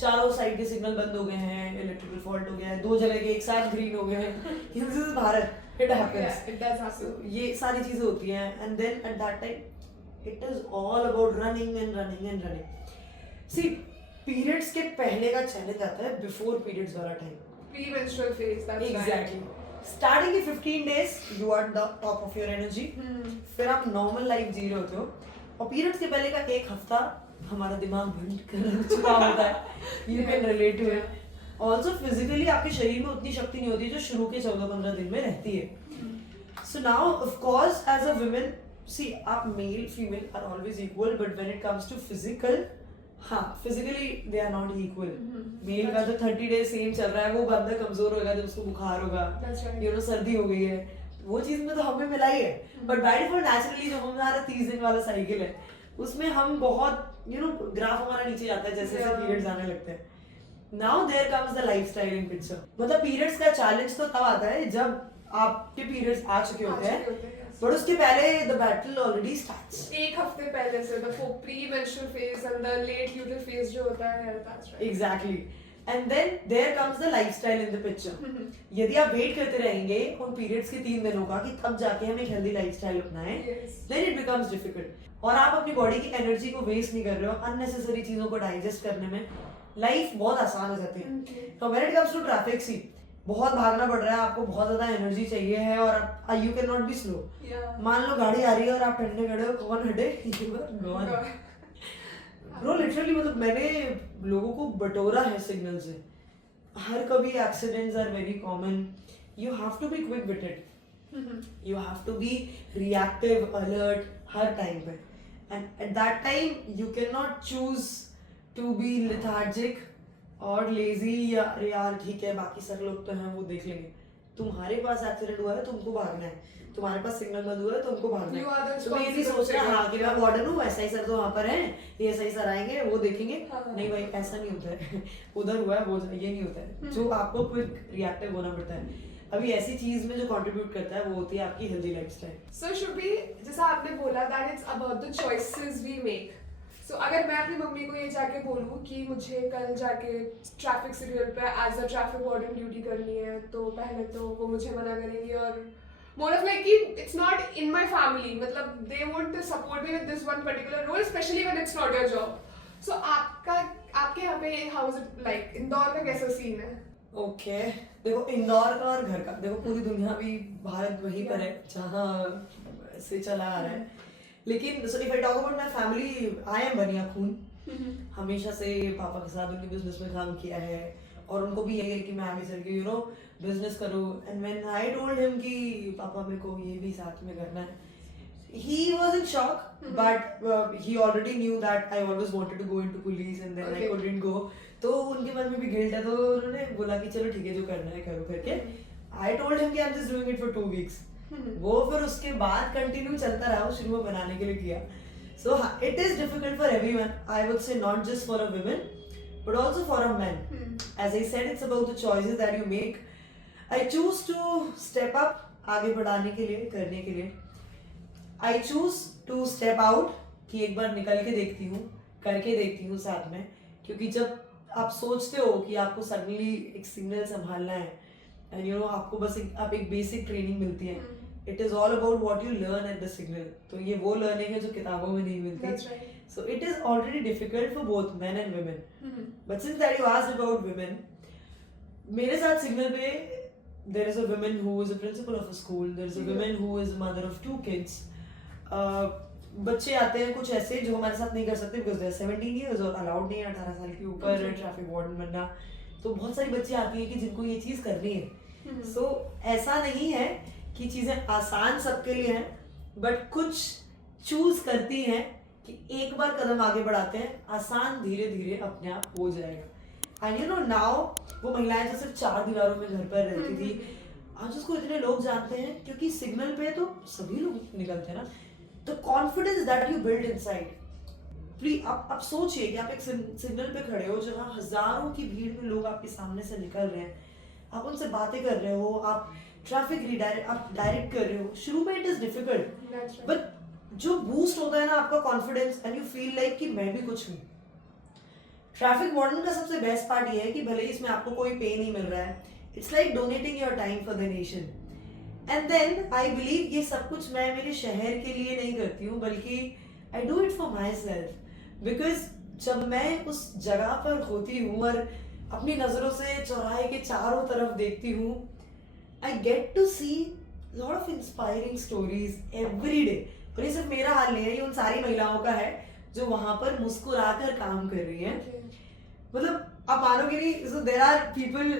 चारों साइड के सिग्नल बंद हो गए हैं, इलेक्ट्रिकल फॉल्ट हो गया है, 2 जगह के एक साथ ग्रीन हो गए हैं. This is Bharat, it happens. Yeah, it does happen. ये सारी चीजें होती हैं, and then at that time it is all about running and running and running. See periods के पहले का चैलेंज आता है बिफोर पीरियड्स वाला time. Premenstrual phase. That's exactly. Starting के 15 days you are the top of your energy. फिर आप normal life जी रहे होते हो, और पीरियड्स के पहले का एक हफ्ता हमारा दिमाग बंद कर चुका होता है. You can relate to it. Also physically आपके शरीर में उतनी शक्ति नहीं होती जो शुरू के 14-15 दिन में रहती है. So now of course as a women, see आप male female are always equal, but when it comes to physical, हाँ physically they are not equal. Male का जो 30 डेज सेम चल रहा है, वो बंदा कमजोर होगा जब उसको बुखार होगा, That's right. यू नो सर्दी हो गई है, वो चीज में तो हमें मिला ही है. बट बाय डिफॉल्ट नेचुरली जो हमारा 30 दिन वाला साइकिल है, उसमें हम बहुत यू नो ग्राफ हमारा नीचे जाता है जैसे जैसे पीरियड्स आने लगते हैं. Now there comes the lifestyle in picture. मतलब पीरियड्स का चैलेंज तो तब आता है जब आपके पीरियड्स आ चुके होते हैं, बट उसके पहले द बैटल ऑलरेडी स्टार्ट्स. एक हफ्ते पहले से the pre-menstrual phase and the late luteal phase जो होता है, that's right. Exactly. And then there comes the lifestyle in the picture. यदि आप वेट करते रहेंगे उन पीरियड्स के 3 दिनों का कि तब जाके हम एक हेल्दी लाइफस्टाइल अपनाएं, Yes. Then it becomes difficult. और आप अपनी बॉडी की एनर्जी को वेस्ट नहीं कर रहे हो अननेसेसरी चीजों को डाइजेस्ट करने में, लाइफ बहुत आसान हो जाती है. तो when it comes to traffic, see बहुत भागना पड़ रहा है, आपको बहुत ज्यादा एनर्जी चाहिए है, और you can not be slow. Yeah. मान लो गाड़ी आ रही है और आप ठंडे खड़े हो, कौन हटे, you are gone. Bro literally मतलब मैंने लोगों को बटोरा है सिग्नल से. हर कभी accidents are very common. You have to be quick with it. You have to be reactive, alert हर टाइम पे, and at that time you cannot choose to be lethargic और lazy या अरे यार ठीक है बाकी सारे लोग तो हैं वो देख लेंगे. तुम्हारे पास एक्सीडेंट हुआ है, तुमको भागना है. तुम्हारे पास सिग्नल बंद हुआ है, तुमको भागना You are है. the तो ये नहीं सोचना हाँ कि मैं वार्डन हूँ, एसआई सर तो वहाँ पर हैं, ये एसआई सर आएंगे वो देखेंगे. नहीं भाई ऐसा नहीं होता है. उधर हुआ है वो ये नहीं होता है. जो आपको क्विक रिएक्टिव होना पड़ता है. अभी ऐसी चीज में जो कंट्रीब्यूट करता है वो होती है आपकी हेल्दी लाइफस्टाइल. So Shubhi, जैसा आपने बोला that it's about the choices we make. So अगर मैं अपनी मम्मी को ये जाके बोलूँ कि मुझे कल जाके ट्रैफिक सिग्नल पे as a traffic warden duty करनी है, तो पहले तो वो मुझे मना करेंगी, और more of like कि it's not in my family, मतलब they want to support me with this one particular role, especially when it's not your job. So आपके यहाँ पे how is it like? Indore का कैसा सीन है? ओके देखो इंदौर का और घर का, देखो पूरी दुनिया भी भारत वहीं पर है जहाँ से चला आ रहा है. लेकिन so if I talk about my family, I am बनिया खून. हमेशा से पापा के साथ उनके बिजनेस में काम किया है, और उनको भी यही है कि मैं आगे चल के यू नो बिजनेस करूँ. And when I told him कि पापा मेरे को ये भी साथ में करना है, he was in shock, but he already knew that I always wanted to go into police and then I couldn't go. तो उनके मन में भी गिल्ट है, तो उन्होंने बोला कि चलो ठीक है जो करना है करो करके. I told him कि I'm just doing it for 2 weeks. वो फिर उसके बाद कंटिन्यू चलता रहा, वो शुरू में बनाने के लिए किया. So it is difficult for everyone. I would say not just for a woman, but also for a man. As I said, it's about the choices that you make. I choose to step up, आगे बढ़ाने के लिए, करने के लिए. I choose to step out कि एक बार निकल के देखती हूँ, करके देखती हूँ साथ में, क्योंकि जब आप सोचते हो कि आपको सडनली एक सिग्नल संभालना है एंड यू नो आपको बस आप एक बेसिक ट्रेनिंग मिलती है, it is all about what you learn at the signal. तो ये वो लर्निंग है जो किताबों में नहीं मिलती. That's right. So it is already difficult for both men and women. But since that you asked about women, मेरे साथ सिग्नल पे there is a woman who is a principal of a school, there is a woman who is a mother of 2 kids. बच्चे आते हैं कुछ ऐसे जो हमारे साथ नहीं कर सकते because they are 17 years और अलाउड नहीं है 18 साल के ऊपर ट्रैफिक वार्डन बनना. तो बहुत सारी बच्ची आती है कि जिनको ये चीज़ करनी है. So ऐसा नहीं है कि चीज़ें आसान सबके लिए हैं, बट कुछ चूज करती हैं कि एक बार कदम आगे बढ़ाते हैं, आसान धीरे धीरे अपने आप हो जाएगा. एंड यू नो नाउ वो महिलाएं जो सिर्फ 4 दीवारों में घर पर रहती थी, आज उसको इतने लोग जानते हैं क्योंकि सिग्नल पे तो सभी लोग निकलते हैं ना. The confidence that you build inside. Please आप सोचिए कि आप एक सिग्नल पे खड़े हो जहाँ हजारों की भीड़ में लोग आपके सामने से निकल रहे हैं, आप उनसे बातें कर रहे हो, आप ट्रैफिक रीडायरेक्ट आप डायरेक्ट कर रहे हो. शुरू में इट इज डिफिकल्ट, बट जो बूस्ट होता है ना आपका confidence and you feel like कि मैं भी कुछ हूँ. ट्रैफिक वार्डन का सबसे बेस्ट पार्ट ये है कि भले ही इसमें आपको कोई पे नहीं मिल रहा है, it's like donating your time for the nation. And then I believe ये सब कुछ मैं मेरे शहर के लिए नहीं करती हूँ, बल्कि I do it for my self. Because जब मैं उस जगह पर होती हूँ और अपनी नजरों से चौराहे के चारों तरफ देखती हूँ, I get to see lot of inspiring stories every day. और ये सिर्फ मेरा हाल नहीं है, ये उन सारी महिलाओं का है जो वहां पर मुस्कुराकर काम कर रही हैं. मतलब आप मानोगे नहीं. So there are people,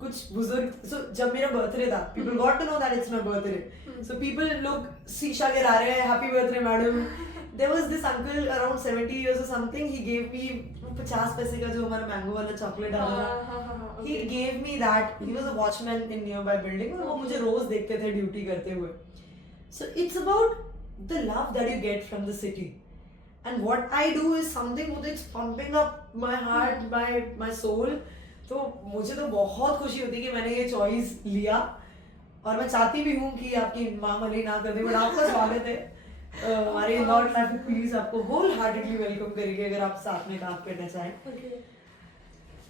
कुछ बुजुर्ग, so जब मेरा बर्थडे था, people got to know that it's my birthday. So people लोग शीशा गिरा रहे हैं, happy birthday madam. There was this uncle around 70 years or something, he gave me 50 पैसे का जो हमारा मैंगो वाला चॉकलेट आता था, he gave me that. He was a watchman in nearby building और वो मुझे रोज देखते थे ड्यूटी करते हुए. So it's about the love that you get from the city, and what I do is something which is pumping up my heart, my soul. तो मुझे तो बहुत खुशी होती है कि मैंने ये चॉइस लिया, और मैं चाहती भी हूँ कि आपकी माँ भले ना कर दे, बट आपका स्वागत है. हमारे इंदौर ट्रैफिक पुलिस आपको होल हार्टेडली वेलकम करेगी अगर आप साथ में काम करना चाहें.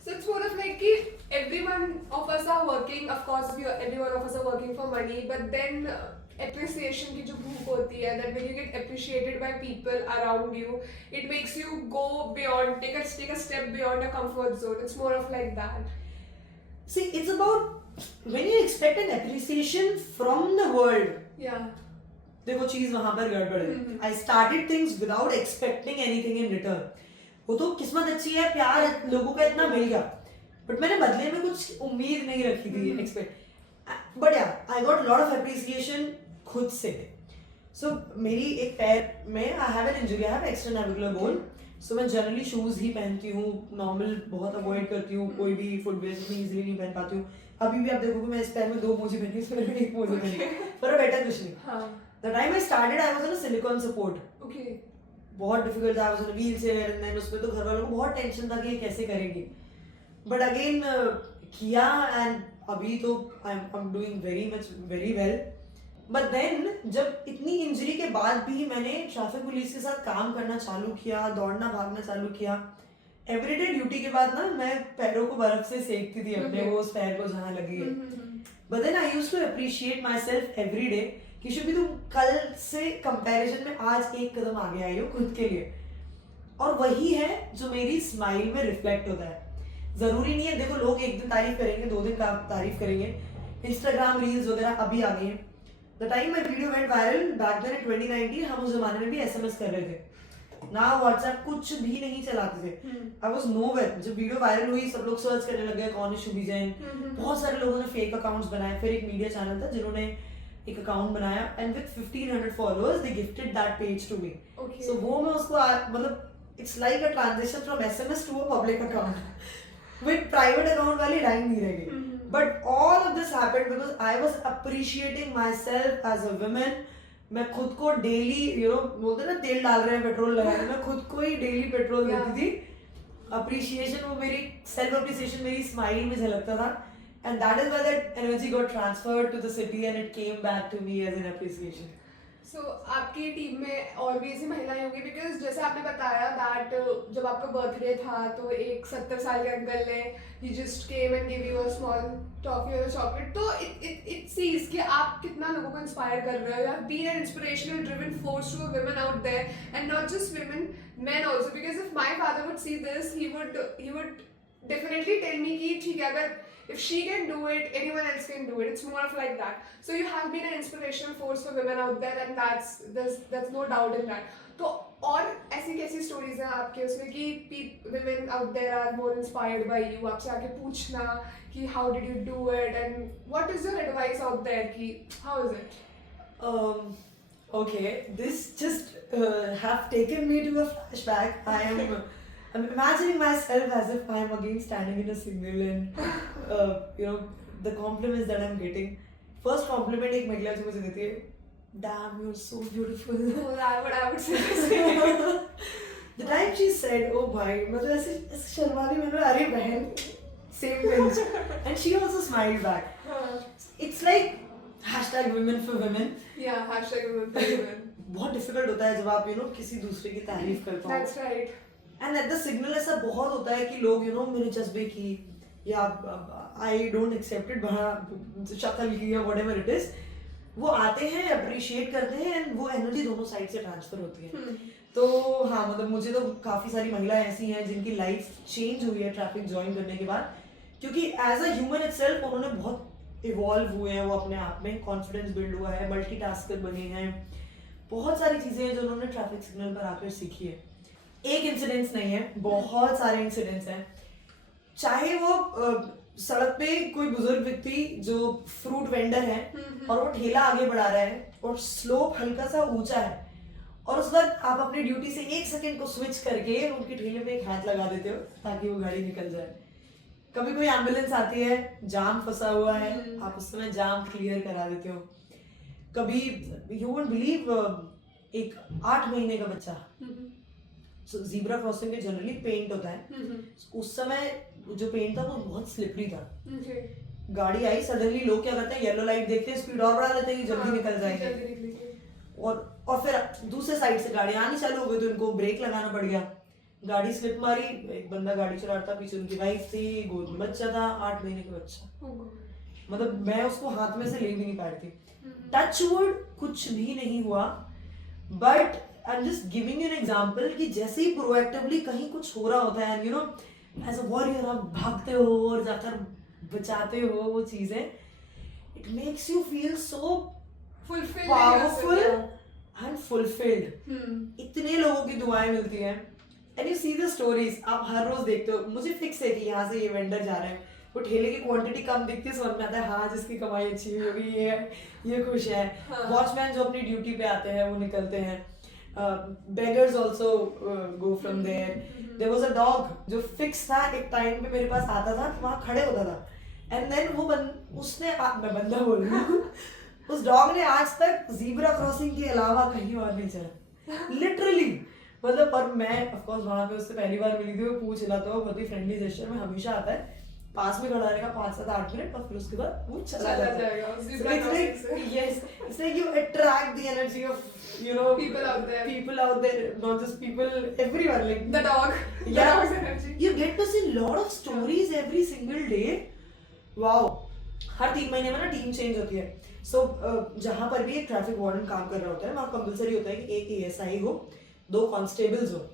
So it's more of like कि everyone of us are working, of course every one of us are working for money, but then appreciation की जो भूख होती है, that when you get appreciated by people around you, it makes you go beyond, take a step beyond a comfort zone. It's more of like that. See, it's about when you expect an appreciation from the world. Yeah. देखो चीज वहां पर गड़बड़ है. I started things without expecting anything in return. वो तो किस्मत अच्छी है, प्यार लोगों का इतना मिल गया, बट मैंने बदले में कुछ उम्मीद नहीं रखी थी expect. But yeah I got lot of appreciation खुद से. सो मेरी एक पैर में I have an injury, I have extra navicular bone. So मैं जनरली शूज ही पहनती हूँ, नॉर्मल बहुत अवॉइड करती हूँ, कोई भी फुटवेयर इतनी इजीली नहीं पहन पाती हूँ. अभी भी आप देखोगे मैं इस पैर में 2 मोजे पहनी, इस पैर में 1 मोजे पहनी, पर बेटर कुछ नहीं. The time I started, I was on a silicone support. Okay. बहुत डिफिकल्ट था. I was on a wheelchair and then उसमें तो घर वालों को बहुत टेंशन था कि ये कैसे करेंगे. But again किया and अभी तो I'm doing very well. But then जब इतनी इंजरी के बाद भी मैंने ट्रैफिक पुलिस के साथ काम करना चालू किया, दौड़ना भागना चालू किया. एवरीडे ड्यूटी के बाद ना मैं पैरों को बर्फ से सेकती थी अपने वो उस पैर को जहाँ लगी है. But then I used to appreciate myself every day कि शुभी तुम कल से कंपैरिजन में आज एक कदम आगे आई हो खुद के लिए, और वही है जो मेरी स्माइल में रिफ्लेक्ट होता है. जरूरी नहीं है, देखो लोग एक दिन तारीफ करेंगे, 2 दिन का तारीफ करेंगे, इंस्टाग्राम रील्स वगैरह अभी आ गई हैं. The time my video went viral back then in 2019, हम उस जमाने में भी एसएमएस कर रहे थे ना, व्हाट्सएप कुछ भी नहीं चलाते थे. I was nowhere. जब वीडियो वायरल हुई सब लोग सर्च करने लग गए कौन है शुभी जैन. बहुत सारे लोगों ने फेक अकाउंट्स बनाए. फिर एक मीडिया चैनल था जिन्होंने एक अकाउंट बनाया and with 1500 followers they gifted that page to me. So वो मैं उसको मतलब it's like a transition from SMS to a public account with private account वाली लाइन नहीं रह गई. But all of this happened because I was appreciating myself as a women. मैं खुद को डेली बोलते ना तेल डाल रहे हैं पेट्रोल लगा रहे हैं, मैं खुद को ही डेली पेट्रोल देती थी. अप्रिशिएशन वो मेरी सेल्फ अप्रिशिएशन मेरी स्माइल में झलकता था. And that is why that energy got transferred to the city and it came back to me as an appreciation. So, आपकी टीम में और भी ऐसी महिलाएं होंगी बिकॉज जैसे आपने बताया दैट जब आपका बर्थडे था तो एक 70 साल के अंकल ने ही just came and give you a small toffee और चॉकलेट, तो इट सीज कि आप कितना लोगों को इंस्पायर कर रहे हो. You have been an inspirational driven force to women out there and not just women, men also, because if my father would see this, he would definitely tell me कि ठीक है, अगर if she can do it, anyone else can do it. It's more of like that. So you have been an inspirational force for women out there, and there's no doubt in that. तो और ऐसी कैसी stories हैं आपके उसमें कि women out there are more inspired by you, आपसे आके पूछना कि how did you do it and what is your advice out there कि how is it? Okay, this just have taken me to a flashback. I'm imagining myself as if I'm again standing in a signal and the compliments that I'm getting. First compliment एक महिला जो मुझे देती है, damn, you're so beautiful. Oh, I would say the same. The time she said, oh भाई, मैं तो ऐसे शर्मा गई, मैंने बोला अरे बहन, same pinch. And she also smiled back. It's like hashtag women for women. Yeah, hashtag women for women. बहुत डिफिकल्ट होता है जब आप किसी दूसरे की तारीफ कर पाओ. That's right. And at the signal ऐसा बहुत होता है कि लोग मेरे जज्बे की या आई डोंट एक्सेप्ट इट शक्ल की या व्हाटएवर इट इज, वो आते हैं, अप्रिशिएट करते हैं एंड वो एनर्जी दोनों साइड से ट्रांसफर होती है. तो हाँ, मतलब मुझे तो काफी सारी महिलाएं ऐसी हैं जिनकी लाइफ चेंज हुई है ट्रैफिक ज्वाइन करने के बाद, क्योंकि एज अ ह्यूमन इटसेल्फ उन्होंने बहुत इवॉल्व हुए हैं, वो अपने आप में कॉन्फिडेंस बिल्ड हुआ है, मल्टीटास्कर बने हैं, बहुत सारी चीजें हैं जो उन्होंने ट्रैफिक सिग्नल पर आकर सीखी है. एक इंसिडेंट्स नहीं है, बहुत सारे इंसिडेंट्स हैं. चाहे वो सड़क पे कोई बुजुर्ग व्यक्ति जो फ्रूट वेंडर है और वो ठेला आगे बढ़ा रहा है और स्लोप हल्का सा ऊंचा है और उस वक्त आप अपनी ड्यूटी से 1 सेकंड को स्विच करके उनके ठेले पे एक हाथ लगा देते हो ताकि वो गाड़ी निकल जाए. कभी कोई एम्बुलेंस आती है, जाम फंसा हुआ है, आप उस समय जाम क्लियर करा देते हो. कभी यू वोंट बिलीव, एक 8 महीने का बच्चा, ज़ीब्रा क्रॉसिंग पे जनरली पेंट होता है, उस समय जो पेंट था वो बहुत स्लिपरी था. गाड़ी आई, सडनली लोग क्या करते हैं, येलो लाइट देखते हैं, स्पीड और बढ़ा लेते हैं कि जल्दी निकल जाएंगे, और फिर दूसरे साइड से गाड़ी आनी चालू हो गई तो उनको ब्रेक लगाना पड़ गया. गाड़ी स्लिप मारी, एक बंदा गाड़ी चला रहा था, पीछे उनकी वाइफ थी, गोद में बच्चा था, 8 महीने का बच्चा. मतलब मैं उसको हाथ में से ले भी नहीं पा रही थी. टच वुड कुछ भी नहीं हुआ, but I am just giving you an example कि जैसे ही प्रोएक्टिवली कहीं कुछ हो रहा होता है, एज अ वॉरियर आप भागते हो और जाकर बचाते हो वो चीजें, it makes you feel so powerful and fulfilled. इतने लोगों की दुआएं मिलती हैं and you see the stories, आप हर रोज देखते हो. मुझे फिक्स है कि यहाँ से ये वेंडर जा रहे हैं, वो ठेले की क्वांटिटी कम दिखती है, समझ में आता है हाँ जिसकी कमाई अच्छी हुई होगी ये खुश है. वॉचमैन जो अपनी ड्यूटी पे आते हैं वो निकलते हैं. beggars also go from there. There was a dog जो फिक्स था, एक टाइम पे मेरे पास आता था, वहाँ खड़े होता था, एंड देन वो उसने मैं बंदा बोल रही हूँ उस डॉग ने आज तक ज़ीब्रा क्रॉसिंग के अलावा कहीं और नहीं चला, लिटरली. मतलब और मैं ऑफ कोर्स वहाँ पे उससे पहली बार मिली थी, वो पूछ रहा था, वो बहुत ही फ्रेंडली जेस्चर में हमेशा आता है, पास में खड़ा रहेगा 5, 7, 8 मिनट और फिर उसके बाद वो चला जाएगा. It's like you attract the energy of people out there, not just people, everyone, like the dog, yeah, the dog's energy. You get to see lot of stories every single day. Wow. हर 3 महीने में ना team change होती है. सो जहाँ पर भी एक traffic warden काम कर रहा होता है वहाँ कंपलसरी होता है कि एक ASI हो, 2 कांस्टेबल्स हो.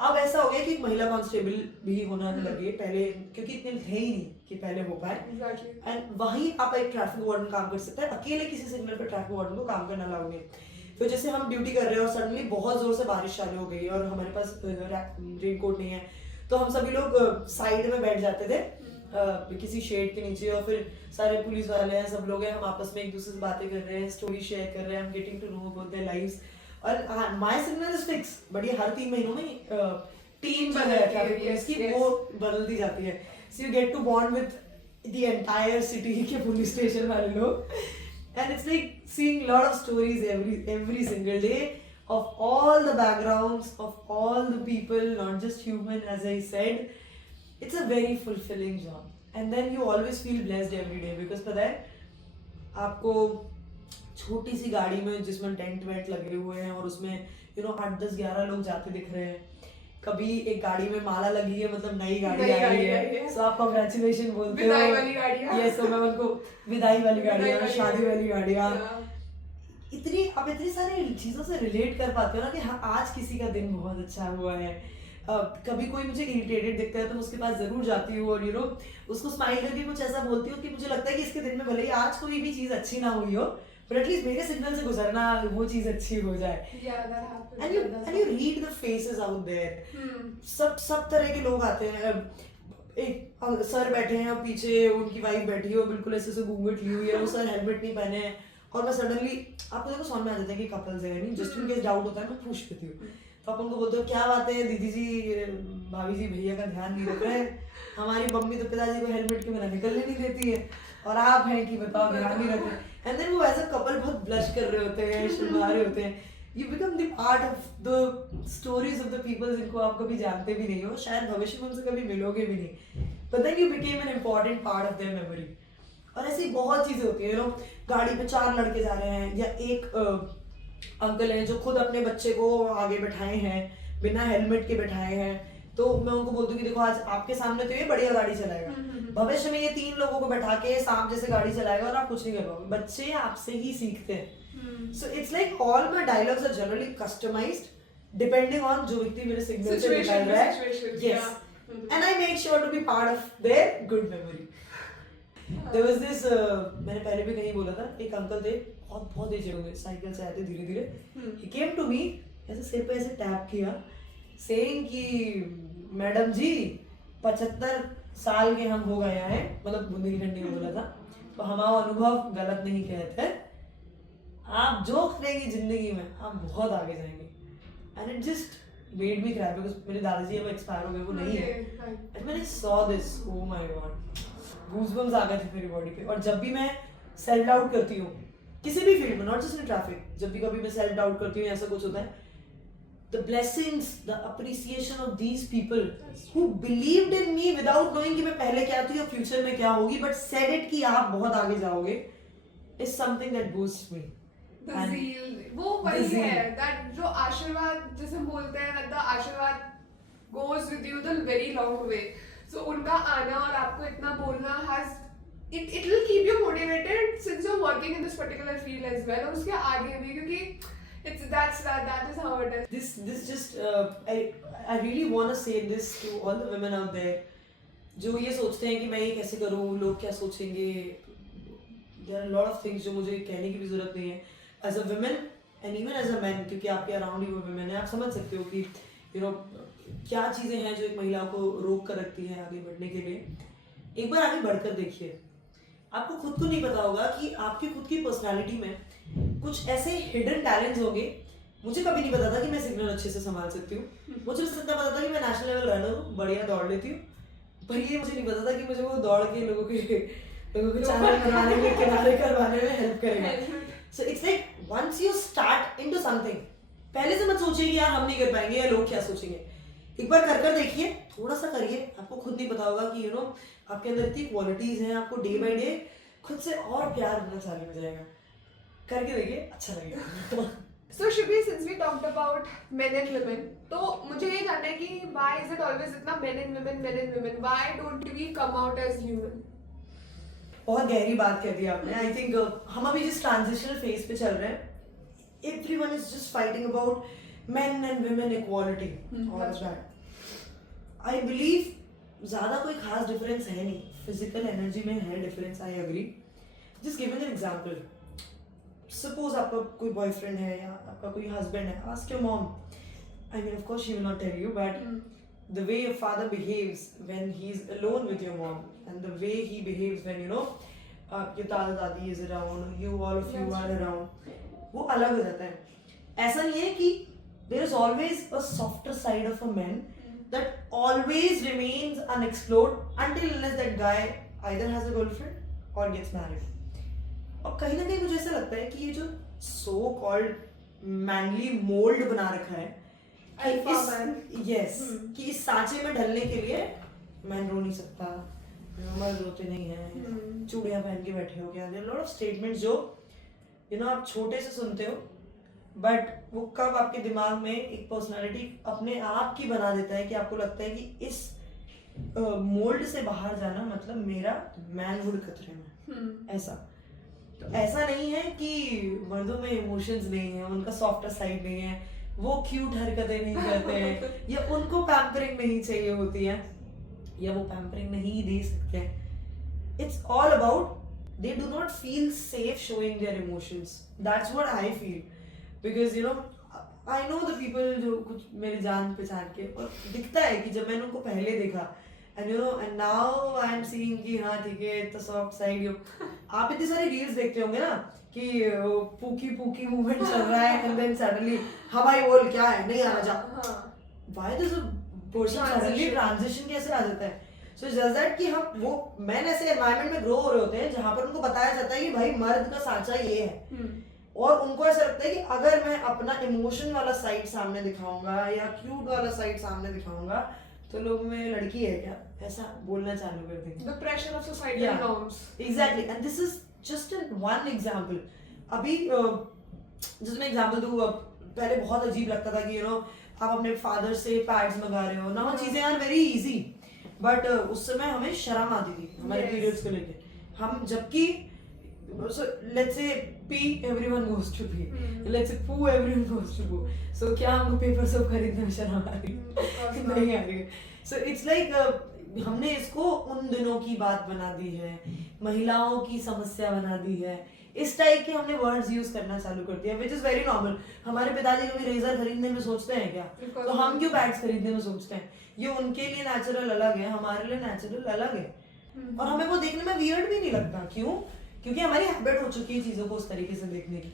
अब ऐसा हो गया कि एक महिला कांस्टेबल भी होना लगे, पहले क्योंकि इतने थे ही नहीं कि पहले हो पाए. एंड वहीं आप एक ट्रैफिक वार्डन काम कर सकते हैं, अकेले किसी सिग्नल पर ट्रैफिक वार्डन को काम करना अलाउड नहीं. फिर जैसे हम ड्यूटी कर रहे हैं और सडनली बहुत जोर से बारिश चालू हो गई और हमारे पास रेनकोट नहीं है, तो हम सभी लोग साइड में बैठ जाते थे किसी शेड के नीचे, और फिर सारे पुलिस वाले हैं, सब लोग हैं, हम आपस में एक दूसरे से बातें कर रहे हैं, स्टोरी शेयर कर रहे हैं, हम getting to know about their lives. और my signal is fix, but ये हर 3 महीनों में टीम बन जाती है पुलिस की, वो बदलती जाती है. So you get to bond with the entire city के पुलिस स्टेशन वाले लोग, and it's like seeing lot of stories every single day of all the backgrounds of all the people, not just human, as I said. It's a very fulfilling job, and then you always feel blessed every day because पता है आपको छोटी सी गाड़ी में जिसमें tent went लगे हुए हैं और उसमें 8 10 11 लोग जाते दिख रहे हैं। कभी एक गाड़ी में माला लगी है, मतलब नई गाड़ी आई है, सो आप कांग्रेचुलेशन बोलते हो, विदाई वाली गाड़ियाँ। यस, तो मैं उनको विदाई वाली गाड़ियाँ, शादी वाली गाड़ियाँ, आप इतनी सारी चीजों से रिलेट कर पाते हो ना कि हाँ आज किसी का दिन बहुत अच्छा हुआ है। कभी कोई मुझे इरिटेटेड दिखता है तो मैं उसके पास जरूर जाती हूँ और उसको स्माइल करके कुछ ऐसा बोलती हूँ कि मुझे लगता है कि इसके दिन में भले ही आज कोई भी चीज अच्छी ना हुई हो, but at least मेरे सिग्नल से गुजरना वो चीज अच्छी हो जाए। and you read the faces out there। सब तरह के लोग आते हैं। एक सर बैठे हैं और पीछे उनकी वाइफ बैठी है और बिल्कुल ऐसे से घूंघट ली हुई है, वो सर हेलमेट नहीं पहने हैं और मैं सडनली, आपको देखो समझ में आ जाता है कि कपल्स है, नहीं जस्ट इन केस डाउट होता है मैं पूछ लेती हूँ। तो आप उनको बोलते हो क्या बात है दीदी जी, भाभी जी भैया का ध्यान नहीं रख रहे हैं, हमारी मम्मी तो पिताजी को हेलमेट के बिना निकलने नहीं देती है और आप हैं कि बताओ ध्यान नहीं रख रहे। एंड देन वो एज अ कपल बहुत ब्लश कर रहे होते हैं, शर्मा रहे होते हैं। You become the part of the stories of the people जिनको आप कभी जानते भी नहीं हो, शायद भविष्य में उनसे कभी मिलोगे भी नहीं, but then you became an important part of their memory. और ऐसी बहुत चीजें होती है, गाड़ी पे 4 लड़के जा रहे हैं या एक अंकल हैं जो खुद अपने बच्चे को आगे बैठाए हैं, बिना हेलमेट के बैठाए हैं, तो मैं उनको बोलती हूँ कि देखो आज आपके सामने तो ये बढ़िया गाड़ी चलाएगा, भविष्य में ये 3 लोगों को बैठा के सांप जैसे गाड़ी चलाएगा और आप कुछ नहीं कर पाओगे। बच्चे आपसे ही सीखते हैं। So it's like all my dialogues are generally customised depending on जो व्यक्ति मेरे सिग्नल से निकल रहा है। Yes, and I make sure to be part of their good memory. There was this, मैंने पहले भी कहीं बोला था, एक अंकल थे बहुत एज होंगे, साइकिल से आते धीरे धीरे, he came to me, ऐसे सिर पे ऐसे टैप किया, saying कि मैडम जी 75 साल के हम हो गए हैं, मतलब बुंदी ठंडी में बोला था, तो हमारा अनुभव गलत नहीं कहते, आप जो करेंगे जिंदगी में आप बहुत आगे जाएंगे। and it just made me cry because मेरे दादाजी अब एक्सपायर हो गए, वो नहीं है, and when I saw this, oh my god, goosebumps आ गए थे मेरी बॉडी पे। और जब भी मैं सेल्फ डाउट करती हूँ किसी भी फील्ड में, नॉट जस्ट इन ट्रैफिक, जब भी कभी मैं सेल्फ डाउट करती हूँ ऐसा कुछ होता है, the blessings, the appreciation of these people who believed in me without knowing कि मैं पहले क्या थी और फ्यूचर में क्या होगी, बट सेड इट कि आप बहुत आगे जाओगे, is something that boosts me. The zeal, वो वही है, that जो आशीर्वाद जिसे हम बोलते हैं, that the आशीर्वाद goes with you the very long way. So उनका आना और आपको इतना बोलना it will keep you motivated since you're working in this particular field as well, और उसके आगे भी, क्योंकि that is how it is. This just I really want to say this to all the women out there जो ये सोचते हैं कि मैं ये कैसे करूँ, लोग क्या सोचेंगे। There are a lot of things जो मुझे कहने की भी जरूरत नहीं है as a woman and even as a man, क्योंकि आपके अराउंड ही वो women है, आप समझ सकते हो कि क्या चीजें हैं जो एक महिला को रोक कर रखती है आगे बढ़ने के लिए। एक बार आगे बढ़कर देखिए, आपको खुद को नहीं पता होगा कि आपकी खुद की पर्सनालिटी में कुछ ऐसे हिडन टैलेंट्स होंगे। मुझे कभी नहीं पता था कि मैं सिग्नल अच्छे से संभाल सकती हूँ, मुझे बस इतना पता था कि मैं नेशनल लेवल रनर हूँ, बढ़िया दौड़ लेती हूँ, पर ये मुझे नहीं पता था कि मुझे वो दौड़ के लोगों के चैनल बनाने में, किनारे करवाने में हेल्प करेगा। So it's like once you start into something, पहले से मत सोचिए कि यार हम नहीं कर पाएंगे या लोग क्या सोचेंगे। एक बार कर देखिए, थोड़ा सा करिए, आपको खुद नहीं पता होगा कि आपके अंदर इतनी क्वालिटीज हैं, आपको डे बाय डे खुद से और प्यार होना चालू हो जाएगा। करके देखिए, अच्छा लगेगा। So Shubhi, since we talked about men and women, तो मुझे ये जानना है कि why is it always इतना men and women? Why don't we come out as human? बहुत गहरी बात कह दी आपने। आई थिंक हम अभी जिस ट्रांजिशनल फेज पे चल रहे हैं, everyone is just fighting about men and women equality, all of that. I believe ज़्यादा कोई खास डिफरेंस है नहीं, फिजिकल एनर्जी में है difference, I agree. Just given an example, suppose आपका कोई बॉयफ्रेंड है या आपका कोई हस्बैंड है, ask your mom, I mean of course she will not tell you, but the way your father behaves when he's alone with your mom and the way he behaves when your dada dadi is around, you all of you are around, वो अलग हो जाता है। ऐसा नहीं है कि there is always a softer side of a man that always remains unexplored until unless that guy either has a girlfriend or gets married. और कहीं ना कहीं मुझे ऐसा लगता है कि ये जो so called manly mold बना रखा है कि इस सांचे में ढलने के लिए मैन रो नहीं सकता, मर्द रोते नहीं हैं, चूड़ियां पहन के बैठे हो गया, देयर लॉट ऑफ स्टेटमेंट्स जो आप छोटे से सुनते हो, बट वो कब आपके दिमाग में एक पर्सनालिटी अपने आप की बना देता है कि आपको लगता है कि इस मोल्ड से बाहर जाना मतलब मेरा मैनहुड खतरे में। ऐसा तो ऐसा नहीं है कि मर्दों में इमोशंस नहीं है, उनका सॉफ्टर साइड नहीं है, वो क्यूट हरकतें नहीं करते हैं या उनको पैम्परिंग नहीं चाहिए होती है या वो पैम्परिंग नहीं दे सकते हैं। It's all about they do not feel safe showing their emotions. That's what I feel. Because I know the people जो कुछ मेरे जान पहचान के, और दिखता है कि जब मैंने उनको पहले देखा and now I am seeing कि हाँ ठीक है, इतना सॉफ्ट साइड। आप इतनी सारी रील्स देखते होंगे ना कि पूकी पूकी मूवमेंट चल रहा है and then suddenly हाँ भाई बोल क्या है, नहीं आना जा। Why does a person suddenly transition कैसे आ जाता है? So just that कि हम वो मैन ऐसे एनवायरनमेंट में ग्रो हो रहे होते हैं जहाँ पर उनको बताया जाता है कि भाई मर्द का सांचा ये है, और उनको ऐसा लगता है कि अगर मैं अपना इमोशन वाला साइड सामने दिखाऊंगा या क्यूट वाला साइड सामने दिखाऊंगा तो लोग में लड़की है क्या, ऐसा बोलना चालू कर देंगे। The pressure of societal norms. Exactly, and this is just one example. अभी जैसे मैं एग्जांपल दूँ, पहले बहुत अजीब लगता था कि आप अपने फादर से पैड्स मंगा रहे हो ना, वो चीजें आर वेरी इजी, बट उस समय हमें शर्म आती थी हमारे पीरियड्स को लेके। हम जबकि let's say pee everyone goes to pee, let's say poo everyone goes to poo, so क्या हमको पेपर सब खरीदने में शर्म आ रही नहीं आ रही है। So it's like हमने इसको उन दिनों की बात बना दी है, महिलाओं की समस्या बना दी है, इस टाइप के हमने वर्ड्स यूज करना चालू कर दिया, विच इज वेरी नॉर्मल। हमारे पिताजी कभी रेजर खरीदने में सोचते हैं क्या? तो हम क्यों बैग्स खरीदने में सोचते हैं? ये उनके लिए नेचुरल अलग है, हमारे लिए नेचुरल अलग है, और हमें वो देखने में वियर्ड भी नहीं लगता। क्यों? क्योंकि हमारी हैबिट हो चुकी है चीजों को उस तरीके से देखने की।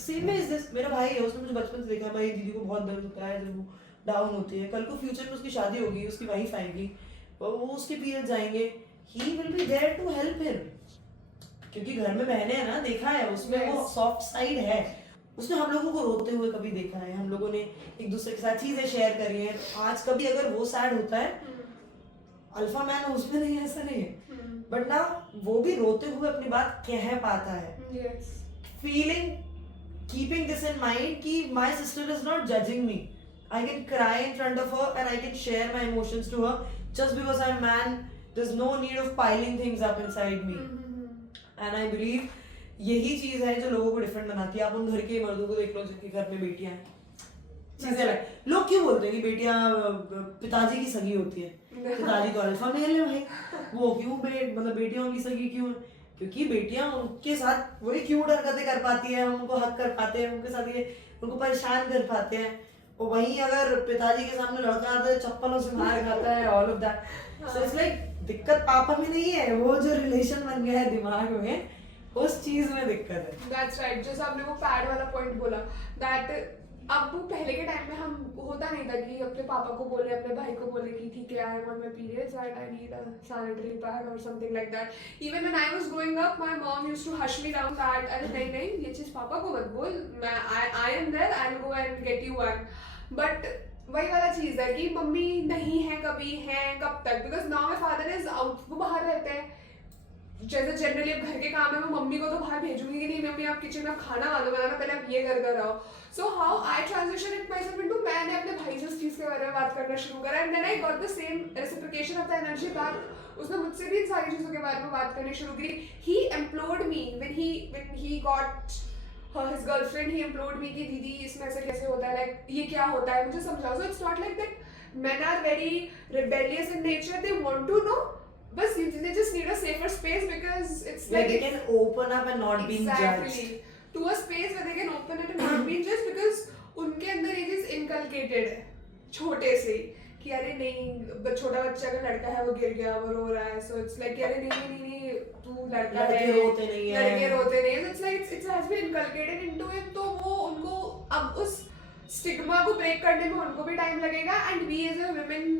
सेम इज दिस, मेरा भाई है, उसने मुझे बचपन से देखा है, भाई दीदी को बहुत दर्द होता है जब वो डाउन होती है, कल को फ्यूचर में उसकी शादी होगी, उसकी वाइफ आएगी, वो उसके पीरियड्स आएंगे, he will be there to help him, क्योंकि घर में बहनें हैं ना, देखा है उसमें वो सॉफ्ट साइड है। उसने हम लोगों को रोते हुए कभी देखा है, हम लोगों ने एक दूसरे के साथ चीजें शेयर करी हैं। आज कभी अगर वो सैड होता है, अल्फा मैन उसमें नहीं, ऐसा नहीं है, बट ना वो भी रोते हुए अपनी बात कह पाता है। Feeling, keeping this in mind कि my sister is not judging me, I can cry in front of her and I can share my emotions to her just because I am man, there is no need of piling things up inside me. And I believe यही चीज है जो लोगों को different बनाती है। आप उन घर के मर्दों को देख लो जिनके घर में बेटियां हैं, चीजें अलग। लोग क्यों बोलते हैं कि बेटियां पिताजी की सगी होती है? पिताजी तो अल्फा मेल है भाई, वो क्यों मतलब बेटियों की सगी क्यों है? क्योंकि बेटियां उनके साथ वही क्यूट हरकतें कर पाती है, हम उनको हक कर पाते हैं, उनके साथ ये उनको परेशान कर पाते हैं। और वहीं अगर पिताजी के सामने लड़का आता है, चप्पलों से मार खाता है, all of that. So it's like दिक्कत पापा में नहीं है, वो जो रिलेशन बन गया है दिमाग में, उस चीज में दिक्कत है। That's right. जैसे आपने वो पैड वाला पॉइंट बोला, that अब वो पहले के टाइम में हम होता नहीं था कि अपने पापा को बोले, अपने भाई को बोले कि ठीक है, I am on my periods and I need a sanitary pad और something like that. Even when I was growing up, my mom used to hush me down that अरे नहीं नहीं ये चीज पापा को मत बोल, मैं I am there, I will go and get you one. But वही वाला चीज है कि मम्मी नहीं है, कभी है, कब तक? Because now my father is out, वो बाहर रहते हैं। जैसे जनरली अब घर के काम है, मैं मम्मी को तो बाहर भेजूंगी कि नहीं मम्मी आप किचन में खाना वाला बनाना, पहले आप ये कर आओ। So how I transition it my self into, मैंने अपने भाई से उस चीज के बारे में बात करना शुरू करा, and then I got the same reciprocation of the energy back. उसने मुझसे भी इन सारी चीजों के बारे में बात करनी शुरू की। He implored me when he got his girlfriend, he implored me कि दीदी इसमें ऐसे कैसे होता है, like ये क्या होता है, मुझे समझाओ। So it's not like that men are very rebellious in nature, they want to know, but they just need a safer space because it's where like they can open up and not being judged, to a space where they can open it and not being judged, because उनके अंदर ये चीज inculcated है छोटे से कि अरे नहीं, छोटा बच्चा अगर लड़का है वो गिर गया, वो रो रहा है, so it's like अरे नहीं तू लड़का है, लड़के रोते नहीं है, so it's like it has been inculcated into him। तो वो उनको अब उस स्टिग्मा को ब्रेक करने में उनको भी टाइम लगेगा, and we as a women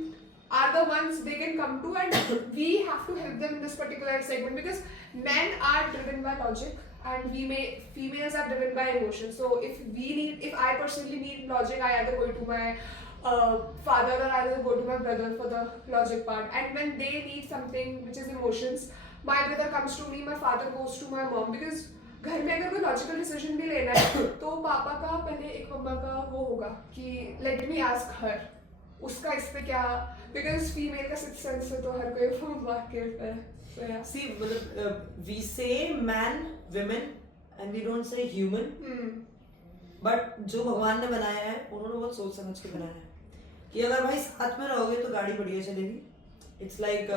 are the ones they can come to, and we have to help them in this particular segment, because men are driven by logic and females are driven by emotion. So if I personally need logic, I either go to my father or I will go to my brother for the logic part, and when they need something which is emotions, my brother comes to me, my father goes to my mom, because घर में अगर कोई logical decision भी लेना है तो पापा का पहले एक मम्मा का वो होगा कि लेट मी आस्क हर उसका इस पे क्या, बिकॉज फीमेल का सिक्स सेंस है तो हर कोई वाकिफ है. So, yeah. See, we say man, women, and we don't say human. But जो भगवान ने बनाया है उन्होंने बहुत सोच समझ के बनाया है कि अगर भाई साथ में रहोगे तो गाड़ी बढ़िया चलेगी. इट्स लाइक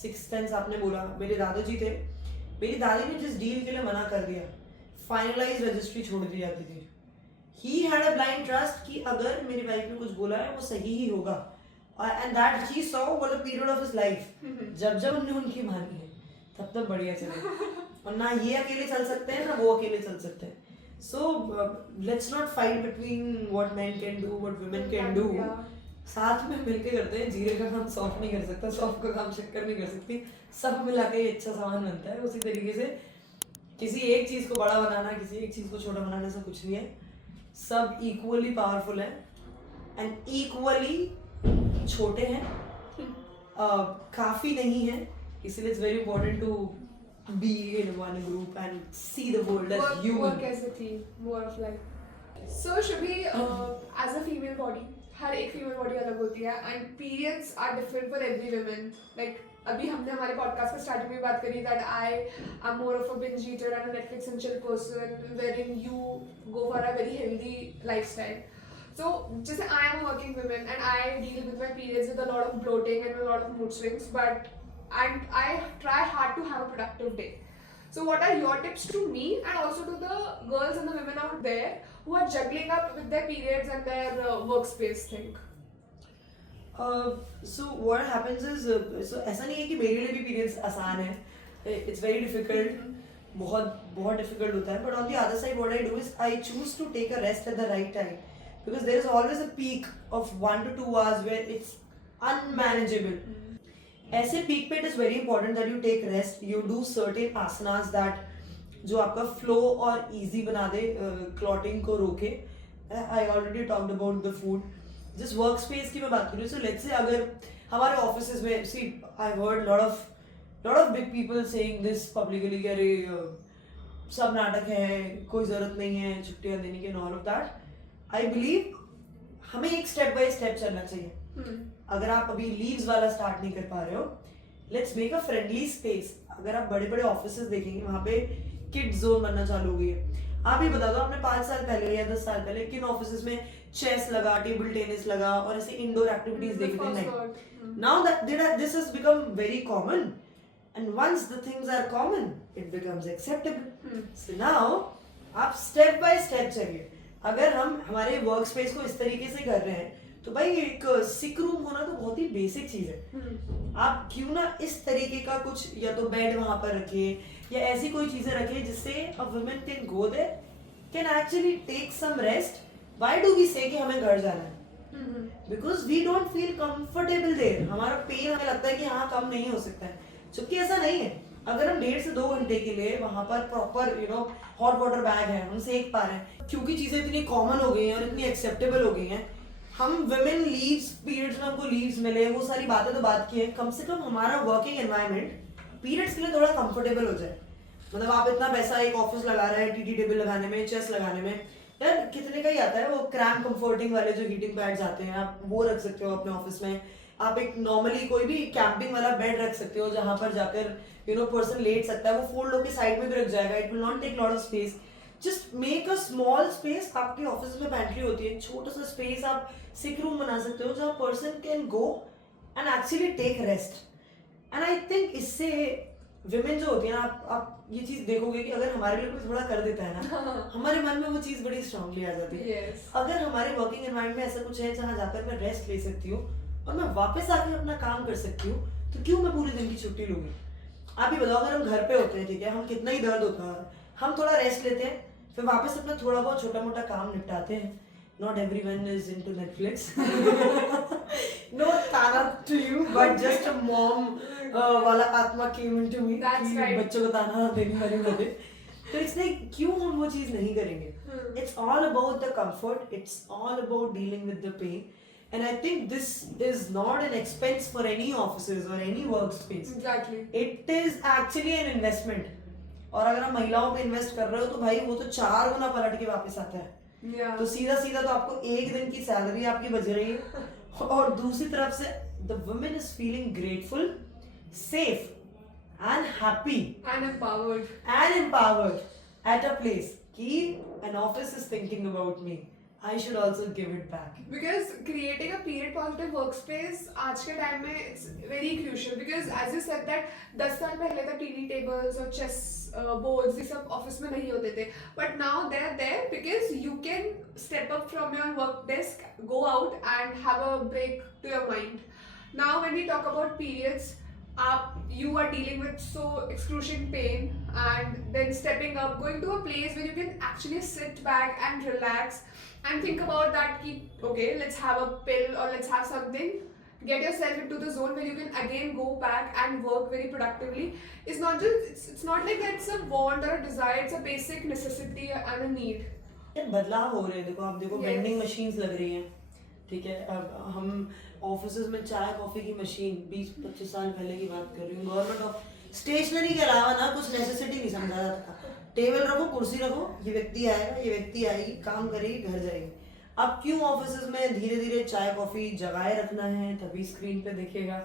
सिक्स सेंस आपने बोला. मेरे दादाजी थे, मेरी दादी ने जिस डील के लिए मना कर दिया, फाइनलाइज रजिस्ट्री छोड़ दी जाती थी. He had a blind trust कि अगर मेरी वाइफ ने कुछ बोला है वो सही ही होगा. And that he saw over the period of his life. जब जब उन्होंने उनकी मानी है तब तक बढ़िया चले. और ना ये अकेले चल सकते हैं ना वो अकेले चल सकते हैं. So let's not fight between what men can do, what women can do. साथ में मिलके करते हैं. जीरे का काम सौंफ नहीं कर सकता, सौंफ का काम शक्कर नहीं कर सकती. सब मिला के अच्छा सामान बनता है. उसी तरीके से किसी एक चीज को बड़ा बनाना, किसी एक चीज को छोटा बनाने से कुछ नहीं है. सब इक्वली पावरफुल है एंड इक्वली छोटे हैं. काफी नहीं है. इसलिए it's very important to be in one group and see the world as human. Work as a team, more of like. So Shubhi, as a female body, हर एक female body अलग होती है and periods are different for every woman. Like अभी हमने हमारे podcast के starting में बात करी that I am more of a binge eater and a Netflix and chill person, wherein you go for a very healthy lifestyle. So जैसे I am a working woman and I deal with my periods with a lot of bloating and a lot of mood swings, but and I try hard to have a productive day. So what are your tips to me and also to the girls and the women out there who are juggling up with their periods and their workspace thing? So what happens is so ऐसा नहीं है कि मेरे लिए भी periods आसान है. It's very difficult. बहुत difficult होता है. But on the other side, what I do is I choose to take a rest at the right time because there is always a peak of 1 to 2 hours where it's unmanageable. ऐसे peak पे it is very important that you take rest. You do certain asanas that जो आपका flow और easy बना दे, clotting को रोके. I already talked about the food. जिस work space की मैं बात कर रही हूँ, सो लेट्स से अगर हमारे ऑफिस में, see I heard lot of big people saying this publicly कि अरे सब नाटक है, कोई जरूरत नहीं है छुट्टियां देने की, all of that. I believe हमें एक स्टेप बाय स्टेप चलना चाहिए. अगर आप अभी लीव्स वाला स्टार्ट नहीं कर पा रहे हो, let's make a friendly space. अगर आप बड़े बड़े ऑफिसेस देखेंगे वहां पे किड्स जोन बनना चालू हो गई है. आप ही बता दो आपने 5 साल पहले या 10 साल पहले किन ऑफिसेस में चेस लगा, टेबल टेनिस लगा और ऐसे इंडोर एक्टिविटीज देखी थी? नहीं. Now that this has become very common and once the things are common it becomes acceptable. So now आप स्टेप बाय स्टेप चलिए. अगर हम हमारे वर्क स्पेस को इस तरीके से कर रहे हैं तो भाई एक सिक रूम होना तो बहुत ही बेसिक चीज है. आप क्यों ना इस तरीके का कुछ या तो बेड वहां पर रखिए या ऐसी कोई चीजें रखिए जिससे a women can go there, can actually take some rest. Why do we say कि हमें घर जाना है? Because we don't feel comfortable there. हमारा पेन हमें लगता है कि हाँ कम नहीं हो सकता है, जबकि ऐसा नहीं है. अगर हम 1.5 से 2 घंटे के लिए वहां पर प्रॉपर हॉट वाटर बैग है, हम सेक पा रहे हैं, क्योंकि चीजें इतनी कॉमन हो गई हैं और इतनी एक्सेप्टेबल हो गई हैं. हम विमेन लीव्स पीरियड्स में हमको लीव्स मिले, वो सारी बातें तो बात की है. कम से कम हमारा वर्किंग एनवायरनमेंट पीरियड्स के लिए थोड़ा कंफर्टेबल हो जाए. मतलब आप इतना पैसा एक ऑफिस लगा रहे हैं, टीटी टेबल लगाने में, चेस लगाने में, यार कितने का ही आता है वो क्रैम कंफर्टिंग वाले जो हीटिंग पैड्स आते हैं, आप वो रख सकते हो अपने ऑफिस में. आप एक नॉर्मली कोई भी कैंपिंग वाला बेड रख सकते हो जहां पर जाकर पर्सन लेट सकता है. वो फोल्ड होकर साइड में भी रख जाएगा. It will not take lot of space. Just make a small space. आपके ऑफिस में पैंट्री होती है, छोटा सा स्पेस आप सिक रूम बना सकते हो जहां person can go and actually take rest. And I think इससे विमेन जो होती है ना, आप ये चीज देखोगे कि अगर हमारे लिए कोई थोड़ा कर देता है ना, हमारे मन में वो चीज बड़ी स्ट्रांगली आ जाती है. अगर हमारे वर्किंग एनवायरनमेंट में ऐसा कुछ है जहां जाकर मैं रेस्ट ले सकती हूँ और मैं वापस आकर अपना काम कर सकती हूँ, तो क्यों मैं पूरे दिन की छुट्टी लूंगी? आप ही बताओ, अगर हम घर पे होते हैं, ठीक है, हम कितना ही दर्द होता है, हम थोड़ा रेस्ट लेते हैं, फिर वापस अपना थोड़ा बहुत छोटा मोटा काम निपटाते हैं. Not everyone is into Netflix. No ताना to you, but just a mom वाला आत्मा came into me कि बच्चों को ताना देने वाले बने. तो इसलिए क्यों हम वो चीज नहीं करेंगे? It's all about the comfort. It's all about dealing with the pain. And I think this is not an expense for any offices or any workspace. Exactly. It is actually an investment. और अगर आप महिलाओं पे invest कर रहे हो तो भाई वो तो 4 गुना पलट के वापस आता है। Yeah. तो सीधा सीधा तो आपको एक दिन की सैलरी आपकी बच रही है और दूसरी तरफ से the women is feeling grateful, safe and happy And empowered. and empowered at a place कि an office is thinking about me, I should also give it back. Because creating a period positive workspace आज के time में it's very crucial because as you said that 10 साल पहले तक TV tables और chess boards ये सब office में नहीं होते थे but now they are there because you can step up from your work desk, go out and have a break to your mind. Now when we talk about periods, you are dealing with so excruciating pain and then stepping up, going to a place where you can actually sit back and relax and think about that ki, okay, let's have a pill or let's have something, get yourself into the zone where you can again go back and work very productively. It's not just it's not like that it's a want or a desire, it's a basic necessity and a need. यार बदलाव हो रहे हैं, देखो आप देखो Yes. Vending machines लग रही हैं, ठीक है। अब हम ऑफिसेज में चाय कॉफी की मशीन 20-25 साल पहले की बात कर रही हूँ, गवर्नमेंट ऑफ स्टेशनरी के अलावा ना कुछ नेसेसिटी नहीं समझा जाता था। टेबल रखो, कुर्सी रखो, ये व्यक्ति आएगा, ये व्यक्ति आएगी, काम करेगी, घर जाएगी। अब क्यों ऑफिसेज में धीरे धीरे चाय कॉफी जगाए रखना है तभी स्क्रीन पे दिखेगा,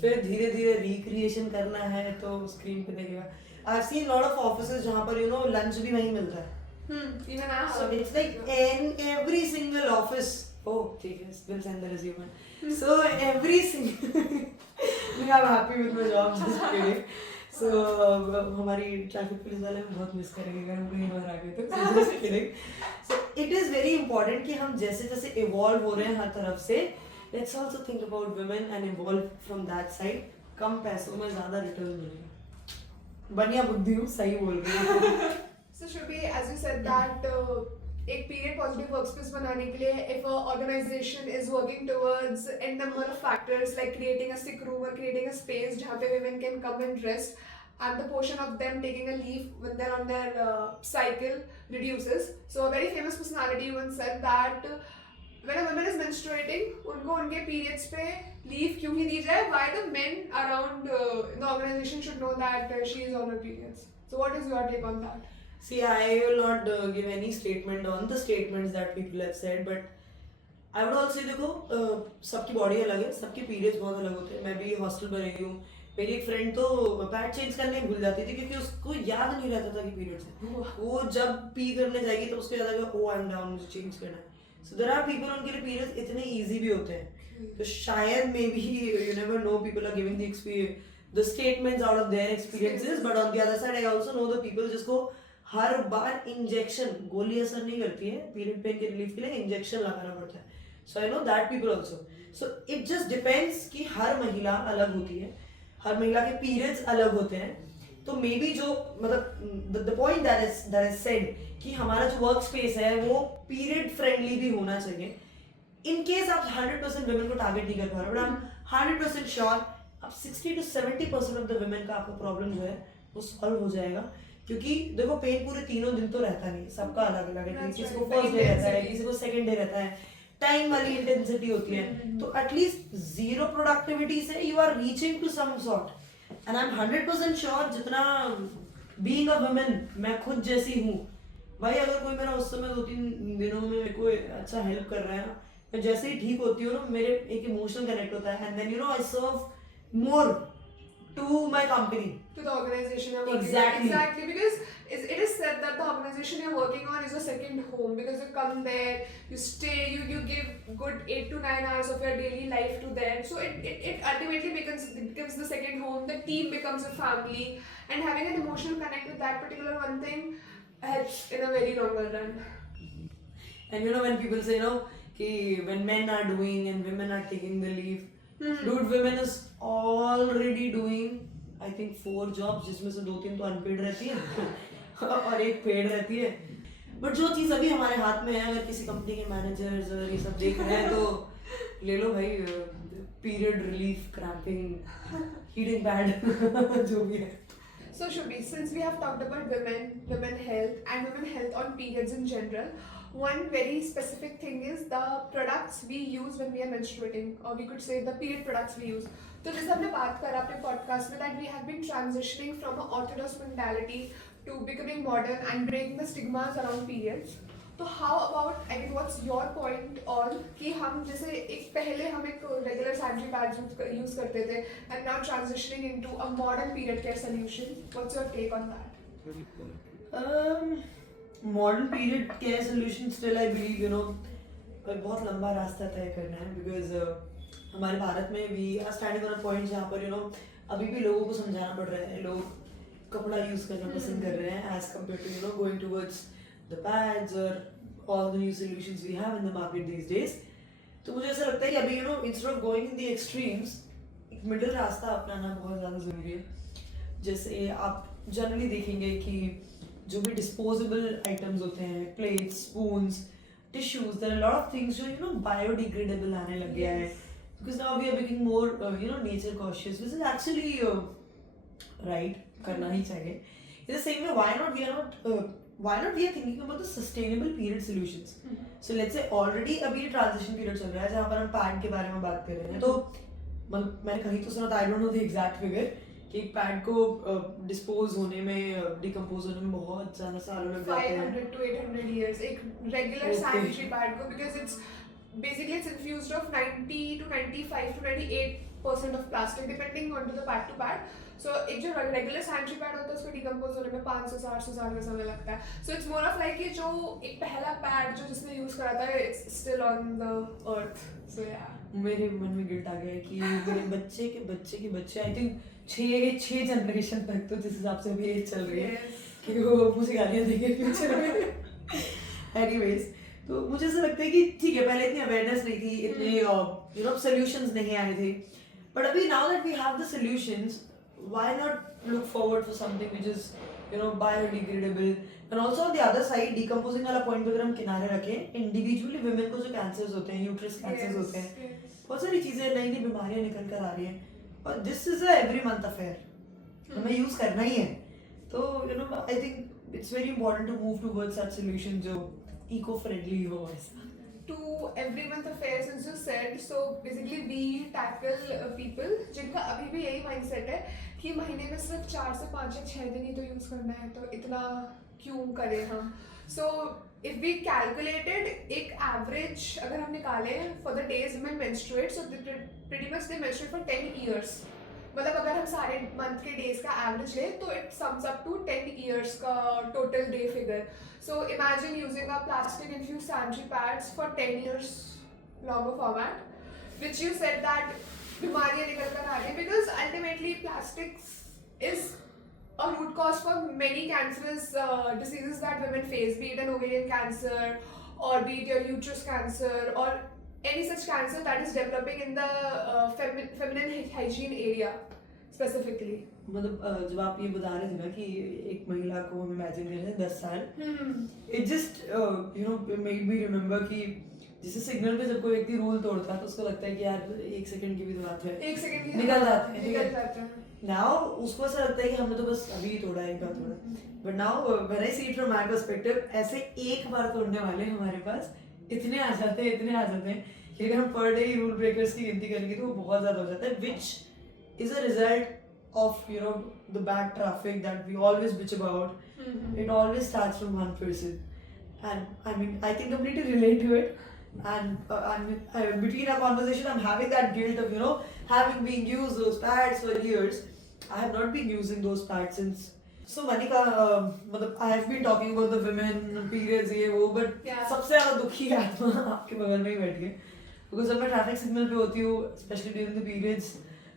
फिर धीरे धीरे रिक्रिएशन करना है तो स्क्रीन पे दिखेगा। I have seen lot of offices जहाँ पर लंच भी वहीं मिलता है। Even I have. So it's like in every single office. Oh, ठीक है, we'll send the resume. So every single. I'm happy with my job. Just kidding. So हमारी traffic police वाले में बहुत मिस करेंगे अगर हम कहीं बाहर आ गए तो। So just kidding. So it is very important कि हम जैसे जैसे evolve हो रहे हैं हर तरफ से, let's also think about women and evolve from that side. कम पैसों में ज़्यादा रिटर्न मिलेगा। बढ़िया बुद्धि हूँ, सही बोल रही हूँ। So Shruti, as you said that एक period positive workspace बनाने के लिए if a organization is working towards n number of factors like creating a sick room or creating a space जहाँ पे women can come and rest and the portion of them taking a leave when they're on their cycle reduces. So a very famous personality once said that when a woman is menstruating उनको उनके periods पे leave क्यों ही दी जाए, why the men around the organization should know that she is on her periods. So what is your take on that? See, I will not give any statement on the statements that people have said, but I would also say देखो सबकी body अलग है, सबके periods बहुत अलग होते हैं। मैं भी हॉस्टल में रही हूँ, मेरी एक फ्रेंड तो पैड चेंज करने भूल जाती थी क्योंकि उसको याद नहीं रहता था कि पीरियड्स है। वो जब पी करने जाएगी तो उसको याद आएगा ओ आई एम डाउन, मुझे चेंज करना है। सो देयर आर पीपल उनके लिए पीरियड्स इतने इजी भी होते हैं, तो शायद maybe you never know, people are giving the experience the statements out of their experiences, but on the other side I also know the people जिसको हर बार इंजेक्शन, गोली असर नहीं करती है, पीरियड पेन के रिलीफ के लिए इंजेक्शन लगाना पड़ता है। So I know that people also. So it just depends कि हर महिला अलग होती है, हर महिला के पीरियड्स अलग होते हैं। तो मे बी जो मतलब the point that is said कि हमारा जो वर्क स्पेस है वो पीरियड फ्रेंडली भी होना चाहिए। इन केस आप 100% वुमेन को टारगेट नहीं कर पा रहे, बट आई एम 100% श्योर अब 60 to 70% ऑफ द वुमेन का आपका प्रॉब्लम जो है वो सॉल्व हो जाएगा। क्योंकि देखो पेन पूरे 3 दिन तो रहता नहीं, सबका अलग अलग है, किसी को फर्स्ट डे रहता है, किसी को सेकंड डे रहता है, टाइम वाली इंटेंसिटी होती है। तो एटलीस्ट जीरो प्रोडक्टिविटी से you are reaching to some sort. And I am 100% sure जितना बीइंग अ वुमेन मैं खुद जैसी हूँ भाई, अगर कोई मेरा उस समय 2-3 दिनों में मेरे को अच्छा हेल्प कर रहा है ना, मैं जैसे ही ठीक होती हूँ ना, मेरे एक इमोशनल कनेक्ट होता है, and then I serve more to my company, to the organization you're working Exactly. on. Exactly, because it is said that the organization you're working on is a second home because you come there, you stay, you give good 8 to 9 hours of your daily life to them. So it ultimately becomes the second home. The team becomes a family, and having an emotional connect with that particular one thing helps in a very longer run. and when people say कि when men are doing and women are taking the leave, dude, women is already doing I think 4 jobs, जिसमें से 2-3 तो unpaid रहती है और एक paid रहती है। बट जो चीज़ अभी हमारे हाथ में है, अगर किसी कंपनी के मैनेजर्स और ये सब देख रहे हैं तो ले लो भाई, period relief, cramping, heating pad जो भी है। So Shubhi, since we have talked about women health and women health on periods in general, one very specific thing is the products we use when we are menstruating, or we could say the period products we use. तो जैसे हमने बात करा अपने podcast में that we have been transitioning from an orthodox mentality to becoming modern and breaking the stigmas around periods. तो how about, I mean, what's your point on कि हम जैसे एक पहले हम एक regular sanitary pads use करते थे and now transitioning into a modern period care solution. What's your take on that? Modern period care solution still I believe बहुत लंबा रास्ता तय करना है because हमारे भारत में we are standing on a point जहाँ पर अभी भी लोगों को समझाना पड़ रहा है, लोग कपड़ा यूज करना पसंद कर रहे हैं as compared to going towards the pads or all the new solutions we have in the market these days. तो मुझे ऐसा लगता है कि अभी instead of going in the extremes एक middle रास्ता अपनाना बहुत ज़्यादा ज़रूरी है. जैसे आप जनरली देखेंगे कि जो भी डिस्पोजेबल आइटम्स होते हैं, plates, spoons, tissues, there are lot of things जो बायोडिग्रेडेबल आने लग गया है because now we are becoming more nature cautious, which is actually right, करना ही चाहिए. In the same way why not we are thinking about the sustainable period solutions. So let's say already अभी transition period चल रहा है जहाँ पर हम पैड के बारे में बात कर रहे हैं. तो मैंने कहीं तो सुना, आई don't know the exact figure, कि पैड को डिस्पोज होने में, डिकम्पोज होने में बहुत ज़्यादा सालों लग जाते हैं. 500 to 800 years एक regular sanitary pad को, because it's basically it's infused of 90 to 95 to 98% of plastic depending on to the pad to pad. So एक जो regular sanitary pad होता है उसको डिकम्पोज होने में 500-700 साल का समय लगता है. So it's more of like कि जो एक पहला पैड जो जिसने यूज करा था it's still on the earth. So yeah. मेरे मन में गिल्ट आ गया है कि मेरे बच्चे के बच्चे आई थिंक 6 जनरेशन तक, तो जिस हिसाब से अभी एज चल रही है कि वो मुझे गालियाँ देंगे फ्यूचर में. एनीवेज, तो मुझे ऐसा लगता है कि ठीक है, पहले इतनी अवेयरनेस नहीं थी, इतने सॉल्यूशंस नहीं आए थे, बट अभी now that we have the solutions, why not look forward for something which is biodegradable. And also on the other side, decomposing वाला पॉइंट अगर हम किनारे रखें, इंडिविजुअली वुमेन को जो कैंसर्स होते हैं, यूट्रस कैंसर्स होते हैं, बहुत सारी चीज़ें, नई नई बीमारियाँ निकल कर आ रही हैं, और this is a every month affair, हमें यूज करना ही है. तो I think it's very important to move towards such solution जो इको फ्रेंडली हो. ऐसा To every month affairs, as you said, so basically we tackle people जिनका अभी भी यही mindset है कि महीने में सिर्फ 4 से 5 या 6 दिन ही तो यूज करना है, तो इतना क्यों करें हम. So if we calculated एक average अगर हम निकालें for the days women menstruate, so pretty much they menstruate for 10 years. मतलब अगर हम सारे मंथ के डेज का एवरेज ले तो it sums up to 10 years का total day figure. So imagine using a plastic infused sanitary pads for 10 years longer format, which you said that बीमारियां निकल कर आ रही हैं because ultimately plastics is a root cause for many cancerous diseases that women face, be it an ovarian cancer or be it your uterus cancer or any such cancer that is developing in the feminine hygiene area specifically. मतलब जब आप ये बता रहे थे ना कि एक महिला को हम इमेजिन कर रहे हैं 10 साल, it just made me remember कि जैसे सिग्नल पे जब कोई व्यक्ति रूल तोड़ता है तो उसको लगता है कि यार 1 सेकंड की भी तो बात है, 1 सेकंड निकल जाते हैं. नाउ उसको ऐसा लगता है कि हमने तो बस अभी तोड़ा, एक बार तोड़ा, but now when I see it from my perspective, ऐसे एक बार तोड़ने वाले हमारे पास इतने आ जाते हैं कि अगर हम पर डे रूल ब्रेकर्स की गिनती करेंगे तो वो बहुत ज़्यादा हो जाता है, which is a result of the bad traffic that we always bitch about. It always starts from one person, and I mean I can completely relate to it. And between our conversation I'm having that guilt of having been used those pads for years. I have not been using those pads since. So Manika, I have been talking about the women periods ये वो, but सबसे ज़्यादा दुखी आत्मा आपके बगल में ही बैठ गए, because जब मैं ट्रैफिक सिग्नल पे होती हूँ, especially during the periods,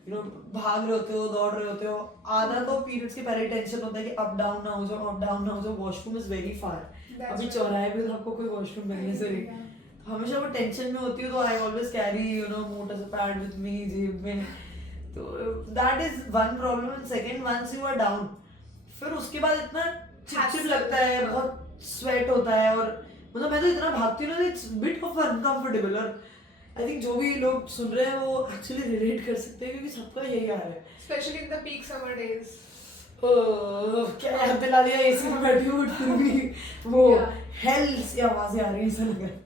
भाग रहे होते हो, दौड़ रहे होते हो, आधा तो पीरियड्स के पहले टेंशन होता है कि अप डाउन ना हो जाओ, वॉशरूम इज वेरी फार, अभी चौराहे पे आपको कोई वॉशरूम मिलने से नहीं, हमेशा वो टेंशन में होती है. तो आई ऑलवेज कैरी मोटा सा पैड विद मी जेब में, तो that is one problem. And second, once you are down, फिर उसके बाद इतना चिपचिप लगता है, बहुत स्वेट होता है, और मतलब मैं तो इतना भागती हूँ ना, इट्स बिट ऑफ अनकंफर्टेबल. और आई थिंक जो भी लोग सुन रहे हैं वो एक्चुअली रिलेट कर सकते हैं क्योंकि सबका यही हाल है, specially in the peak summer days. क्या याद दिला दिया, एसी में बैठी हूँ फिर भी वो हेल से आवाजें आ रही हैं, ऐसा लग रहा है.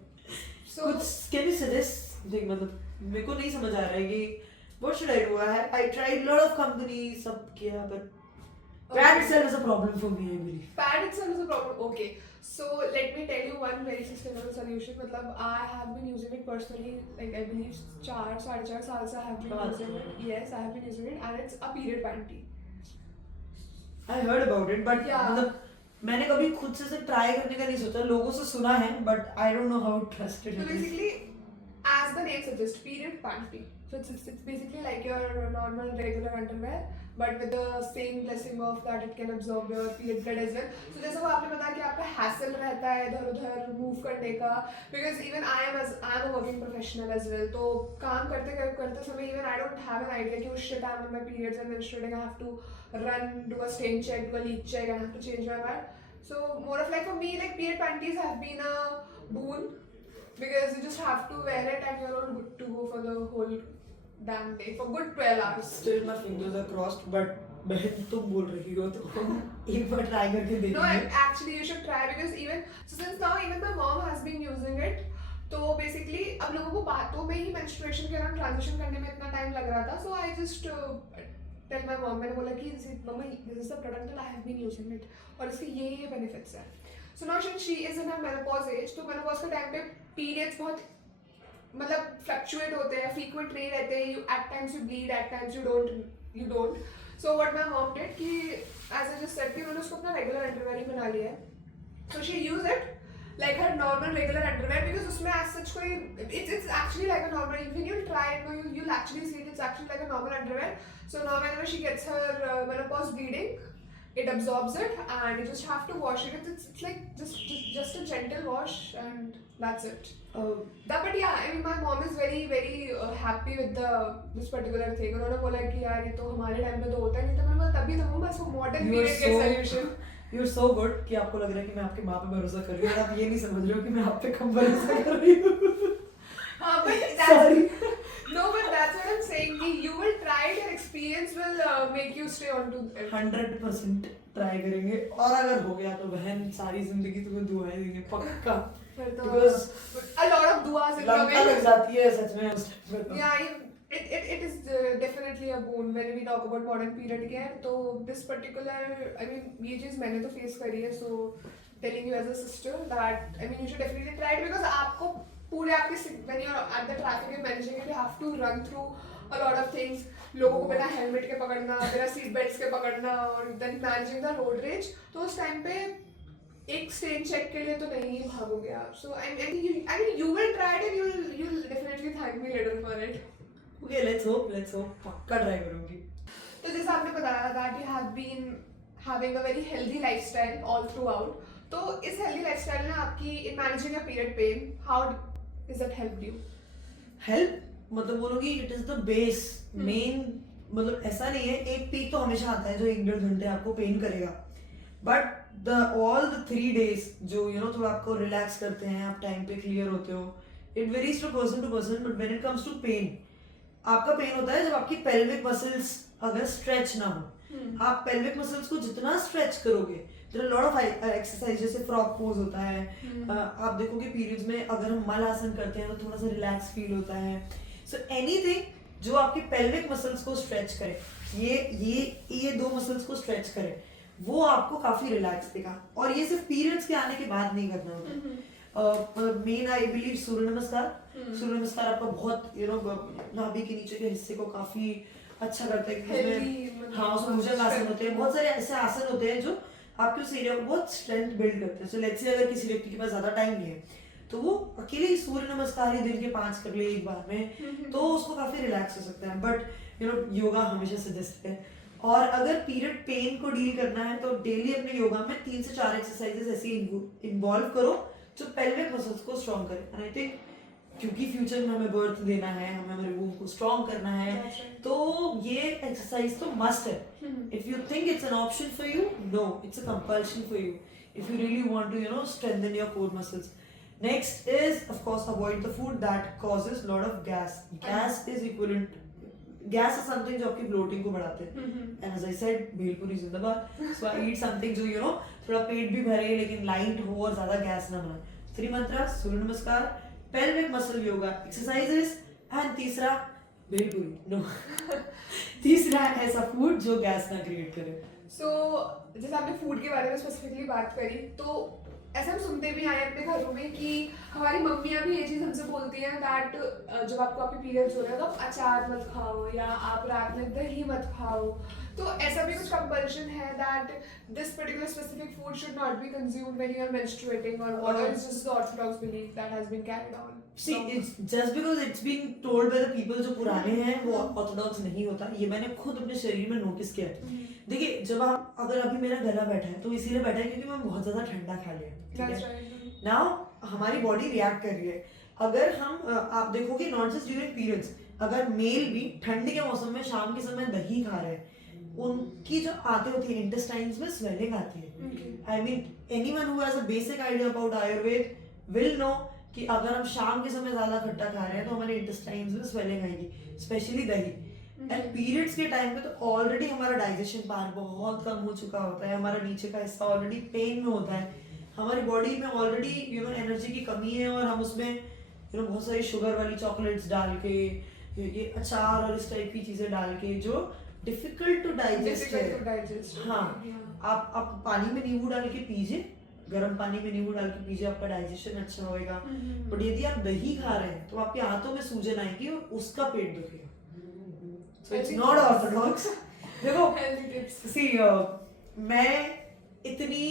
कुछ कैन यू सजेस्ट, मतलब मेरे को नहीं समझ आ रहा है कि what should I do. I tried lot of company, सब किया, but Pad itself is a problem for me, I believe. Pad itself is a problem. Okay, so let me tell you one very sustainable solution. मतलब I have been using it personally, like I believe 4-4.5 साल से I have been using it. Yes, I have been using it, and it's a period panty. I heard about it, but Yeah. मतलब मैंने कभी खुद से try करने का नहीं सोचा, लोगों से सुना है, but I don't know how trusted So it is. basically, as the name suggests, period panty. So it's basically like your normal regular underwear, but with the same blessing of that it can absorb your period blood as well. So जैसा वो आपने बताया कि आपका hassle रहता है इधर उधर move करने का, because even I am a working professional as well. तो काम करते समय even I don't have an idea कि oh shit I'm on my periods and menstruating, I have to run, do a stain check, do a leak check, and I have to change my pad. So more of like for me, like period panties have been a boon. Because you just have to wear it and you're all good to go for the whole damn day for good 12 hours. Still my fingers are crossed, but बहन तुम बोल रही हो तो एक बार try करके No, देखेंगे. actually you should try because even so since now even my mom has been using it. तो basically अब लोगों को बातों में ही menstruation के दौरान transition करने में इतना time लग रहा था, so I just tell my mom, मैंने बोला कि मम्मा this is the product that I have been using it और इसके ये benefits हैं. So now since she is in her menopause age, तो menopause के time पे periods बहुत मतलब fluctuate होते हैं, frequent नहीं रहते हैं, at times you bleed, at times you don't. So what my mom did कि as I just said कि उन्होंने उसको अपना regular underwear ही बना लिया है. So she used it like her normal regular underwear because उसमें as such कोई it's actually like a normal, when you try it, no, you'll actually see it, it's actually like a normal underwear. So now whenever she gets her menopause bleeding, it absorbs it and you just have to wash it. It's like just a gentle wash and that's it. But yeah, I mean my mom is very happy with this particular thing. उन्होंने बोला कि यार ये तो हमारे time पे तो होता नहीं था, मैंने बोला तभी तो मैं इसको modern You are period के so- solution. You're so good कि आपको लग रहा है कि मैं आपके माँ पे भरोसा कर रही हूँ और आप ये नहीं समझ रहे हो कि मैं आप पे कम भरोसा कर रही हूँ. हाँ, but Sorry. no, but that's what I'm saying कि you will try it, your experience will make you stay on to it. 100% try करेंगे और अगर हो गया तो बहन सारी जिंदगी तुम्हें दुआएं देंगे पक्का. फिर तो Because a lot of duas Lanka लग incoming. जाती है सच में उस टाइम पे तो. Yeah, it is definitely a boon when we talk about modern period care. तो this particular, I mean ये चीज़ मैंने तो face करी है, so telling you as a sister that I mean you should definitely try it because आपको पूरे आपके when you're at the traffic and managing it, you have to run through a lot of things. लोगों को बिना helmet के पकड़ना, बिना seat belts के पकड़ना और then managing the road rage. तो उस टाइम पे एक स्टेन चेक के लिए तो नहीं भागोगे आप. So I mean you will try it and you'll definitely thank me later for it. Okay, let's hope पक्का ट्राई करूँगी. तो जैसा आपने बताया that you have been having a very healthy lifestyle all throughout. तो इस healthy lifestyle ने आपकी in managing your period pain, how has that helped you? Help मतलब बोलोगी it is the basement. मतलब ऐसा नहीं है एक पीक तो हमेशा आता है जो 1-1.5 घंटे आपको पेन करेगा, बट ऑल द 3 days जो थोड़ा आपको रिलैक्स करते हैं, आप टाइम पे क्लियर होते हो. It varies to person, but when it comes to pain, आपका पेन होता है जब आपकी पेल्विक मसल्स अगर स्ट्रेच ना हो. आप पेल्विक मसल्स को जितना स्ट्रेच करोगे, there are lot of exercise जैसे फ्रॉग पोज होता है. आप देखोगे पीरियड्स में अगर हम मल आसन करते हैं तो थोड़ा सा रिलैक्स फील होता है. सो एनीथिंग जो आपकी पेल्विक मसल्स को स्ट्रेच करे, ये 2 मसल्स को स्ट्रेच करे, वो आपको काफी रिलैक्स देगा. और ये सिर्फ पीरियड्स के आने के बाद नहीं करना होता. मेन आई बिलीव सूर्य नमस्कार आपका बहुत नाभि के नीचे के हिस्से को काफी अच्छा करता है. हाँ, उसमें भुजंग आसन होते हैं, बहुत सारे ऐसे आसन होते हैं जो आपके उस एरिया को बहुत स्ट्रेंथ बिल्ड करते हैं. सो लेट्स से अगर किसी व्यक्ति के पास ज्यादा टाइम नहीं है तो वो अकेले ही सूर्य नमस्कार ही दिन के 5 कर ले एक बार में, तो उसको काफी रिलैक्स हो सकता है. बट योगा हमेशा सजेस्ट है. और अगर पीरियड पेन को डील करना है तो डेली अपने योगा में 3 से 4 एक्सरसाइजेस ऐसी इन्वॉल्व करो जो पेल्विक मसल्स को स्ट्रॉन्ग करे. एंड आई थिंक क्योंकि फ्यूचर में हमें बर्थ देना है, हमें हमारे वूम को स्ट्रॉन्ग करना है, तो ये एक्सरसाइज तो मस्ट है. If you think it's an option for you, no, it's a compulsion for you if you really want to strengthen your core muscles. Next is of course avoid the food that causes lot of gas. Gas is something जो आपकी bloating को बढ़ाते हैं. And as I said, bhelpuri जिंदाबाद. So I eat something जो थोड़ा पेट भी भरे लेकिन लाइट हो और ज्यादा गैस ना बनाए. 3 मंत्रा, सूर्य नमस्कार, pelvic muscle yoga exercises, and तीसरा भेलपुरी. No. तीसरा ऐसा फूड जो गैस ना क्रिएट करे. सो जैसे आपने फूड के बारे में स्पेसिफिकली बात करी, तो ऐसा हम सुनते भी आए अपने घरों में कि हमारी मम्मियाँ भी ये चीज़ हमसे बोलती हैं दैट जब आपको आपके पीरियड्स हो रहे हैं तो आप अचार मत खाओ या आप रात में दही मत खाओ। तो ऐसा भी कुछ कंपल्शन है that this particular specific food should not be consumed when you are menstruating, or what is just the orthodox belief that has been carried on? See, it's just because it's being told by the people जो पुराने हैं वो Orthodox नहीं होता, ये मैंने खुद अपने शरीर में नोटिस किया है। देखिए, जब आप अगर अभी मेरा गला बैठा है तो इसीलिए बैठा है क्योंकि मैं बहुत ज्यादा ठंडा खा लिया, That's ठीक है? right. नाउ हमारी बॉडी रिएक्ट कर रही है। अगर हम आप देखोगे नॉट जस्ट ड्यूरिंग पीरियड्स, अगर मेल भी ठंड के मौसम में शाम के समय दही खा रहे हैं, उनकी जो आते होती है इंटेस्टाइन्स में स्वेलिंग आती है। I mean anyone who has a basic idea about Ayurveda will know कि अगर हम शाम के समय ज्यादा खट्टा खा रहे हैं तो हमारे इंटेस्टाइन्स में स्वेलिंग आएगी, स्पेशली दही। एंड पीरियड्स के टाइम पे तो ऑलरेडी हमारा डाइजेशन पावर बहुत कम हो चुका होता है, हमारा नीचे का हिस्सा ऑलरेडी पेन में होता है, हमारी बॉडी में ऑलरेडी एनर्जी की कमी है, और हम उसमें बहुत सारी शुगर वाली चॉकलेट्स डाल के, ये अचार और इस टाइप की चीजें डाल के जो डिफिकल्ट टू डाइजेस्ट है। हाँ, आप पानी में नींबू डाल के पीजिए, गर्म पानी में नींबू डाल के पीजिए, आपका डाइजेशन अच्छा होएगा। बट यदि आप दही खा रहे हैं तो आपके हाथों में सूजन आएगी और उसका पेट दुखेगा। So it's not orthodox. देखो, सी मैं इतनी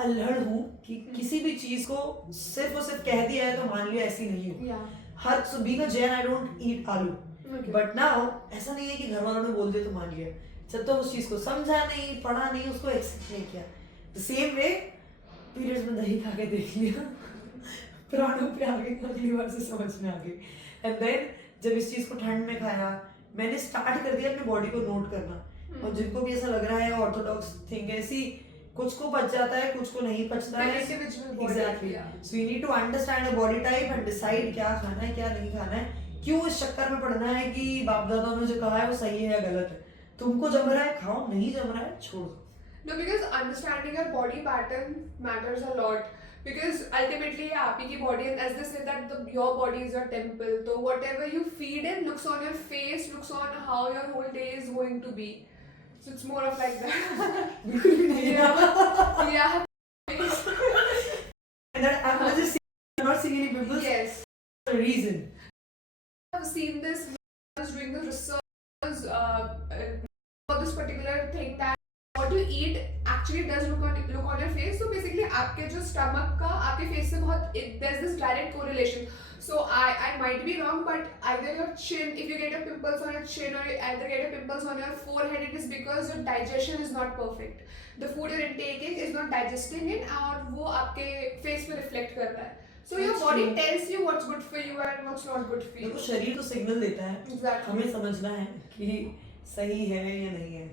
अल्हड़ हूँ कि किसी भी चीज को सिर्फ और सिर्फ कह दिया है तो मान लिया, ऐसी नहीं हूँ। हर so being a Jain I don't eat aloo, but now ऐसा नहीं है कि घर वालों ने बोल दिया तो मान लिया, जब तक उस चीज को समझा नहीं, पढ़ा नहीं, उसको एक्सेप्ट नहीं किया। द सेम वे पीरियड्स में दही खा के देख लिया, प्राणों पे आ गई, अगली बार से समझ में आ गई। एंड देन जब इस चीज को ठंड में खाया, मैंने स्टार्ट कर दिया अपनी बॉडी को नोट करना। और जिनको भी ऐसा लग रहा है ऑर्थोडॉक्स थिंग ऐसी, कुछ को पच जाता है, कुछ को नहीं पचता है। Exactly, so you need to understand your body type and decide क्या खाना है क्या नहीं खाना है। क्यों इस चक्कर में पड़ना है कि बाप दादाओं ने जो कहा है वो सही है या गलत है? तुमको जम रहा है खाओ, नहीं जम रहा है छोड़ दो। No, because understanding your body pattern matters a lot. Because ultimately, आपकी body, and as they say that your body is your temple. So whatever you feed in looks on your face, looks on how your whole day is going to be. So it's more of like that. बिल्कुल भी नहीं है। Yeah. And that I'm just seeing, I'm not seeing any pimples. Yes. For a reason. I've seen this. I was doing the research for this particular thing that what you eat actually does look on your face. So basically, आपके जो stomach का आपके face से बहुत there's this direct correlation. So I might be wrong, but either your chin, if you get a pimples on your chin, or you either get a pimples on your forehead, it is because your digestion is not perfect. The food you're intaking is not digesting it, और वो आपके face पे reflect कर रहा है. So your body tells you what's good for you and what's not good for you. देखो, शरीर तो सिग्नल देता है। Exactly. हमें समझना है कि सही है या नहीं है।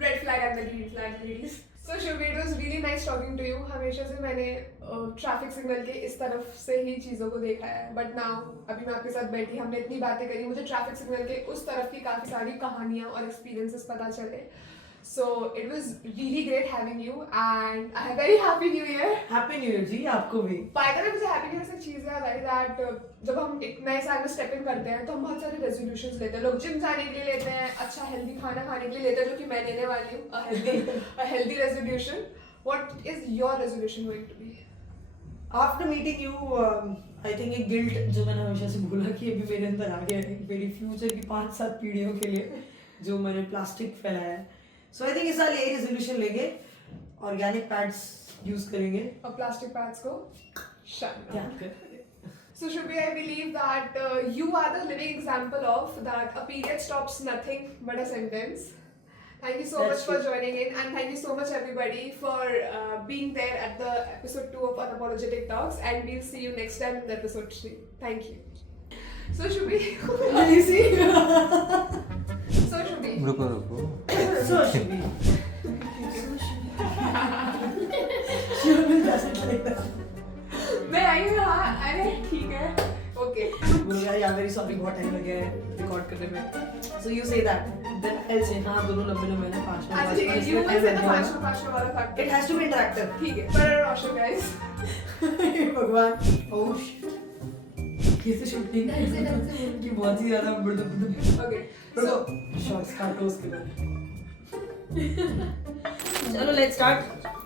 Red flag and the green flag, please. So Shubhi, it was really nice talking to you. हमेशा से मैंने ट्रैफिक सिग्नल के इस तरफ से ही चीज़ों को देखा है, बट नाउ अभी मैं आपके साथ बैठी, हमने इतनी बातें करी, मुझे ट्रैफिक सिग्नल के उस तरफ की काफ़ी सारी कहानियाँ और एक्सपीरियंसेस पता चले। So it was really great having you, and a very happy new year. Happy new year जी, आपको भी। बाय द वे, मुझे हैप्पी न्यू ईयर से चीज़ याद आई दैट जब हम एक नए साल में स्टेप इन करते हैं तो हम बहुत सारे रेजोल्यूशंस लेते हैं। लोग जिम जाने के लिए लेते हैं, अच्छा हेल्दी खाना खाने के लिए लेते हैं, जो कि मैं लेने वाली हूँ, a healthy resolution. What is your resolution going to be? After meeting you, I think एक गिल्ट जो मैंने हमेशा से बोला कि अभी मेरे अंदर आ गया है, मेरी फ्यूचर की 5-7 पीढ़ियों के लिए जो मैंने प्लास्टिक फैलाया है। सो आई थिंक इस साल यही रेजोल्यूशन लेंगे, ऑर्गेनिक पैड्स यूज करेंगे और प्लास्टिक पैड्स को shut down. त्याग कर। So Shubhi, I believe that you are the living example of that a period stops nothing but a sentence. Thank you so That's much for true. joining in, and thank you so much everybody for being there at the episode 2 of Unapologetic Talks, and we'll see you next time in the episode 3. Thank you. So Shubhi. You see? So Shubhi. रुको So should be. Should doesn't like that. मैं आई हूँ, हाँ, अरे ठीक है, okay. बोलो यार, या वेरी सॉरी, बहुत टाइम लग गया है रिकॉर्ड करने में। So you say that, then I say हाँ, दोनों लंबे ना 5 मिनट। अच्छा ठीक है, you will say the 5 वाला fact. It has to be interactive. ठीक है, पर रोशन गाइस। भगवान, ओह कैसे शूटिंग की बहुत ही ज्यादा ओके, रुको, शॉर्ट्स काटो उसके बाद। चलो लेट्स स्टार्ट.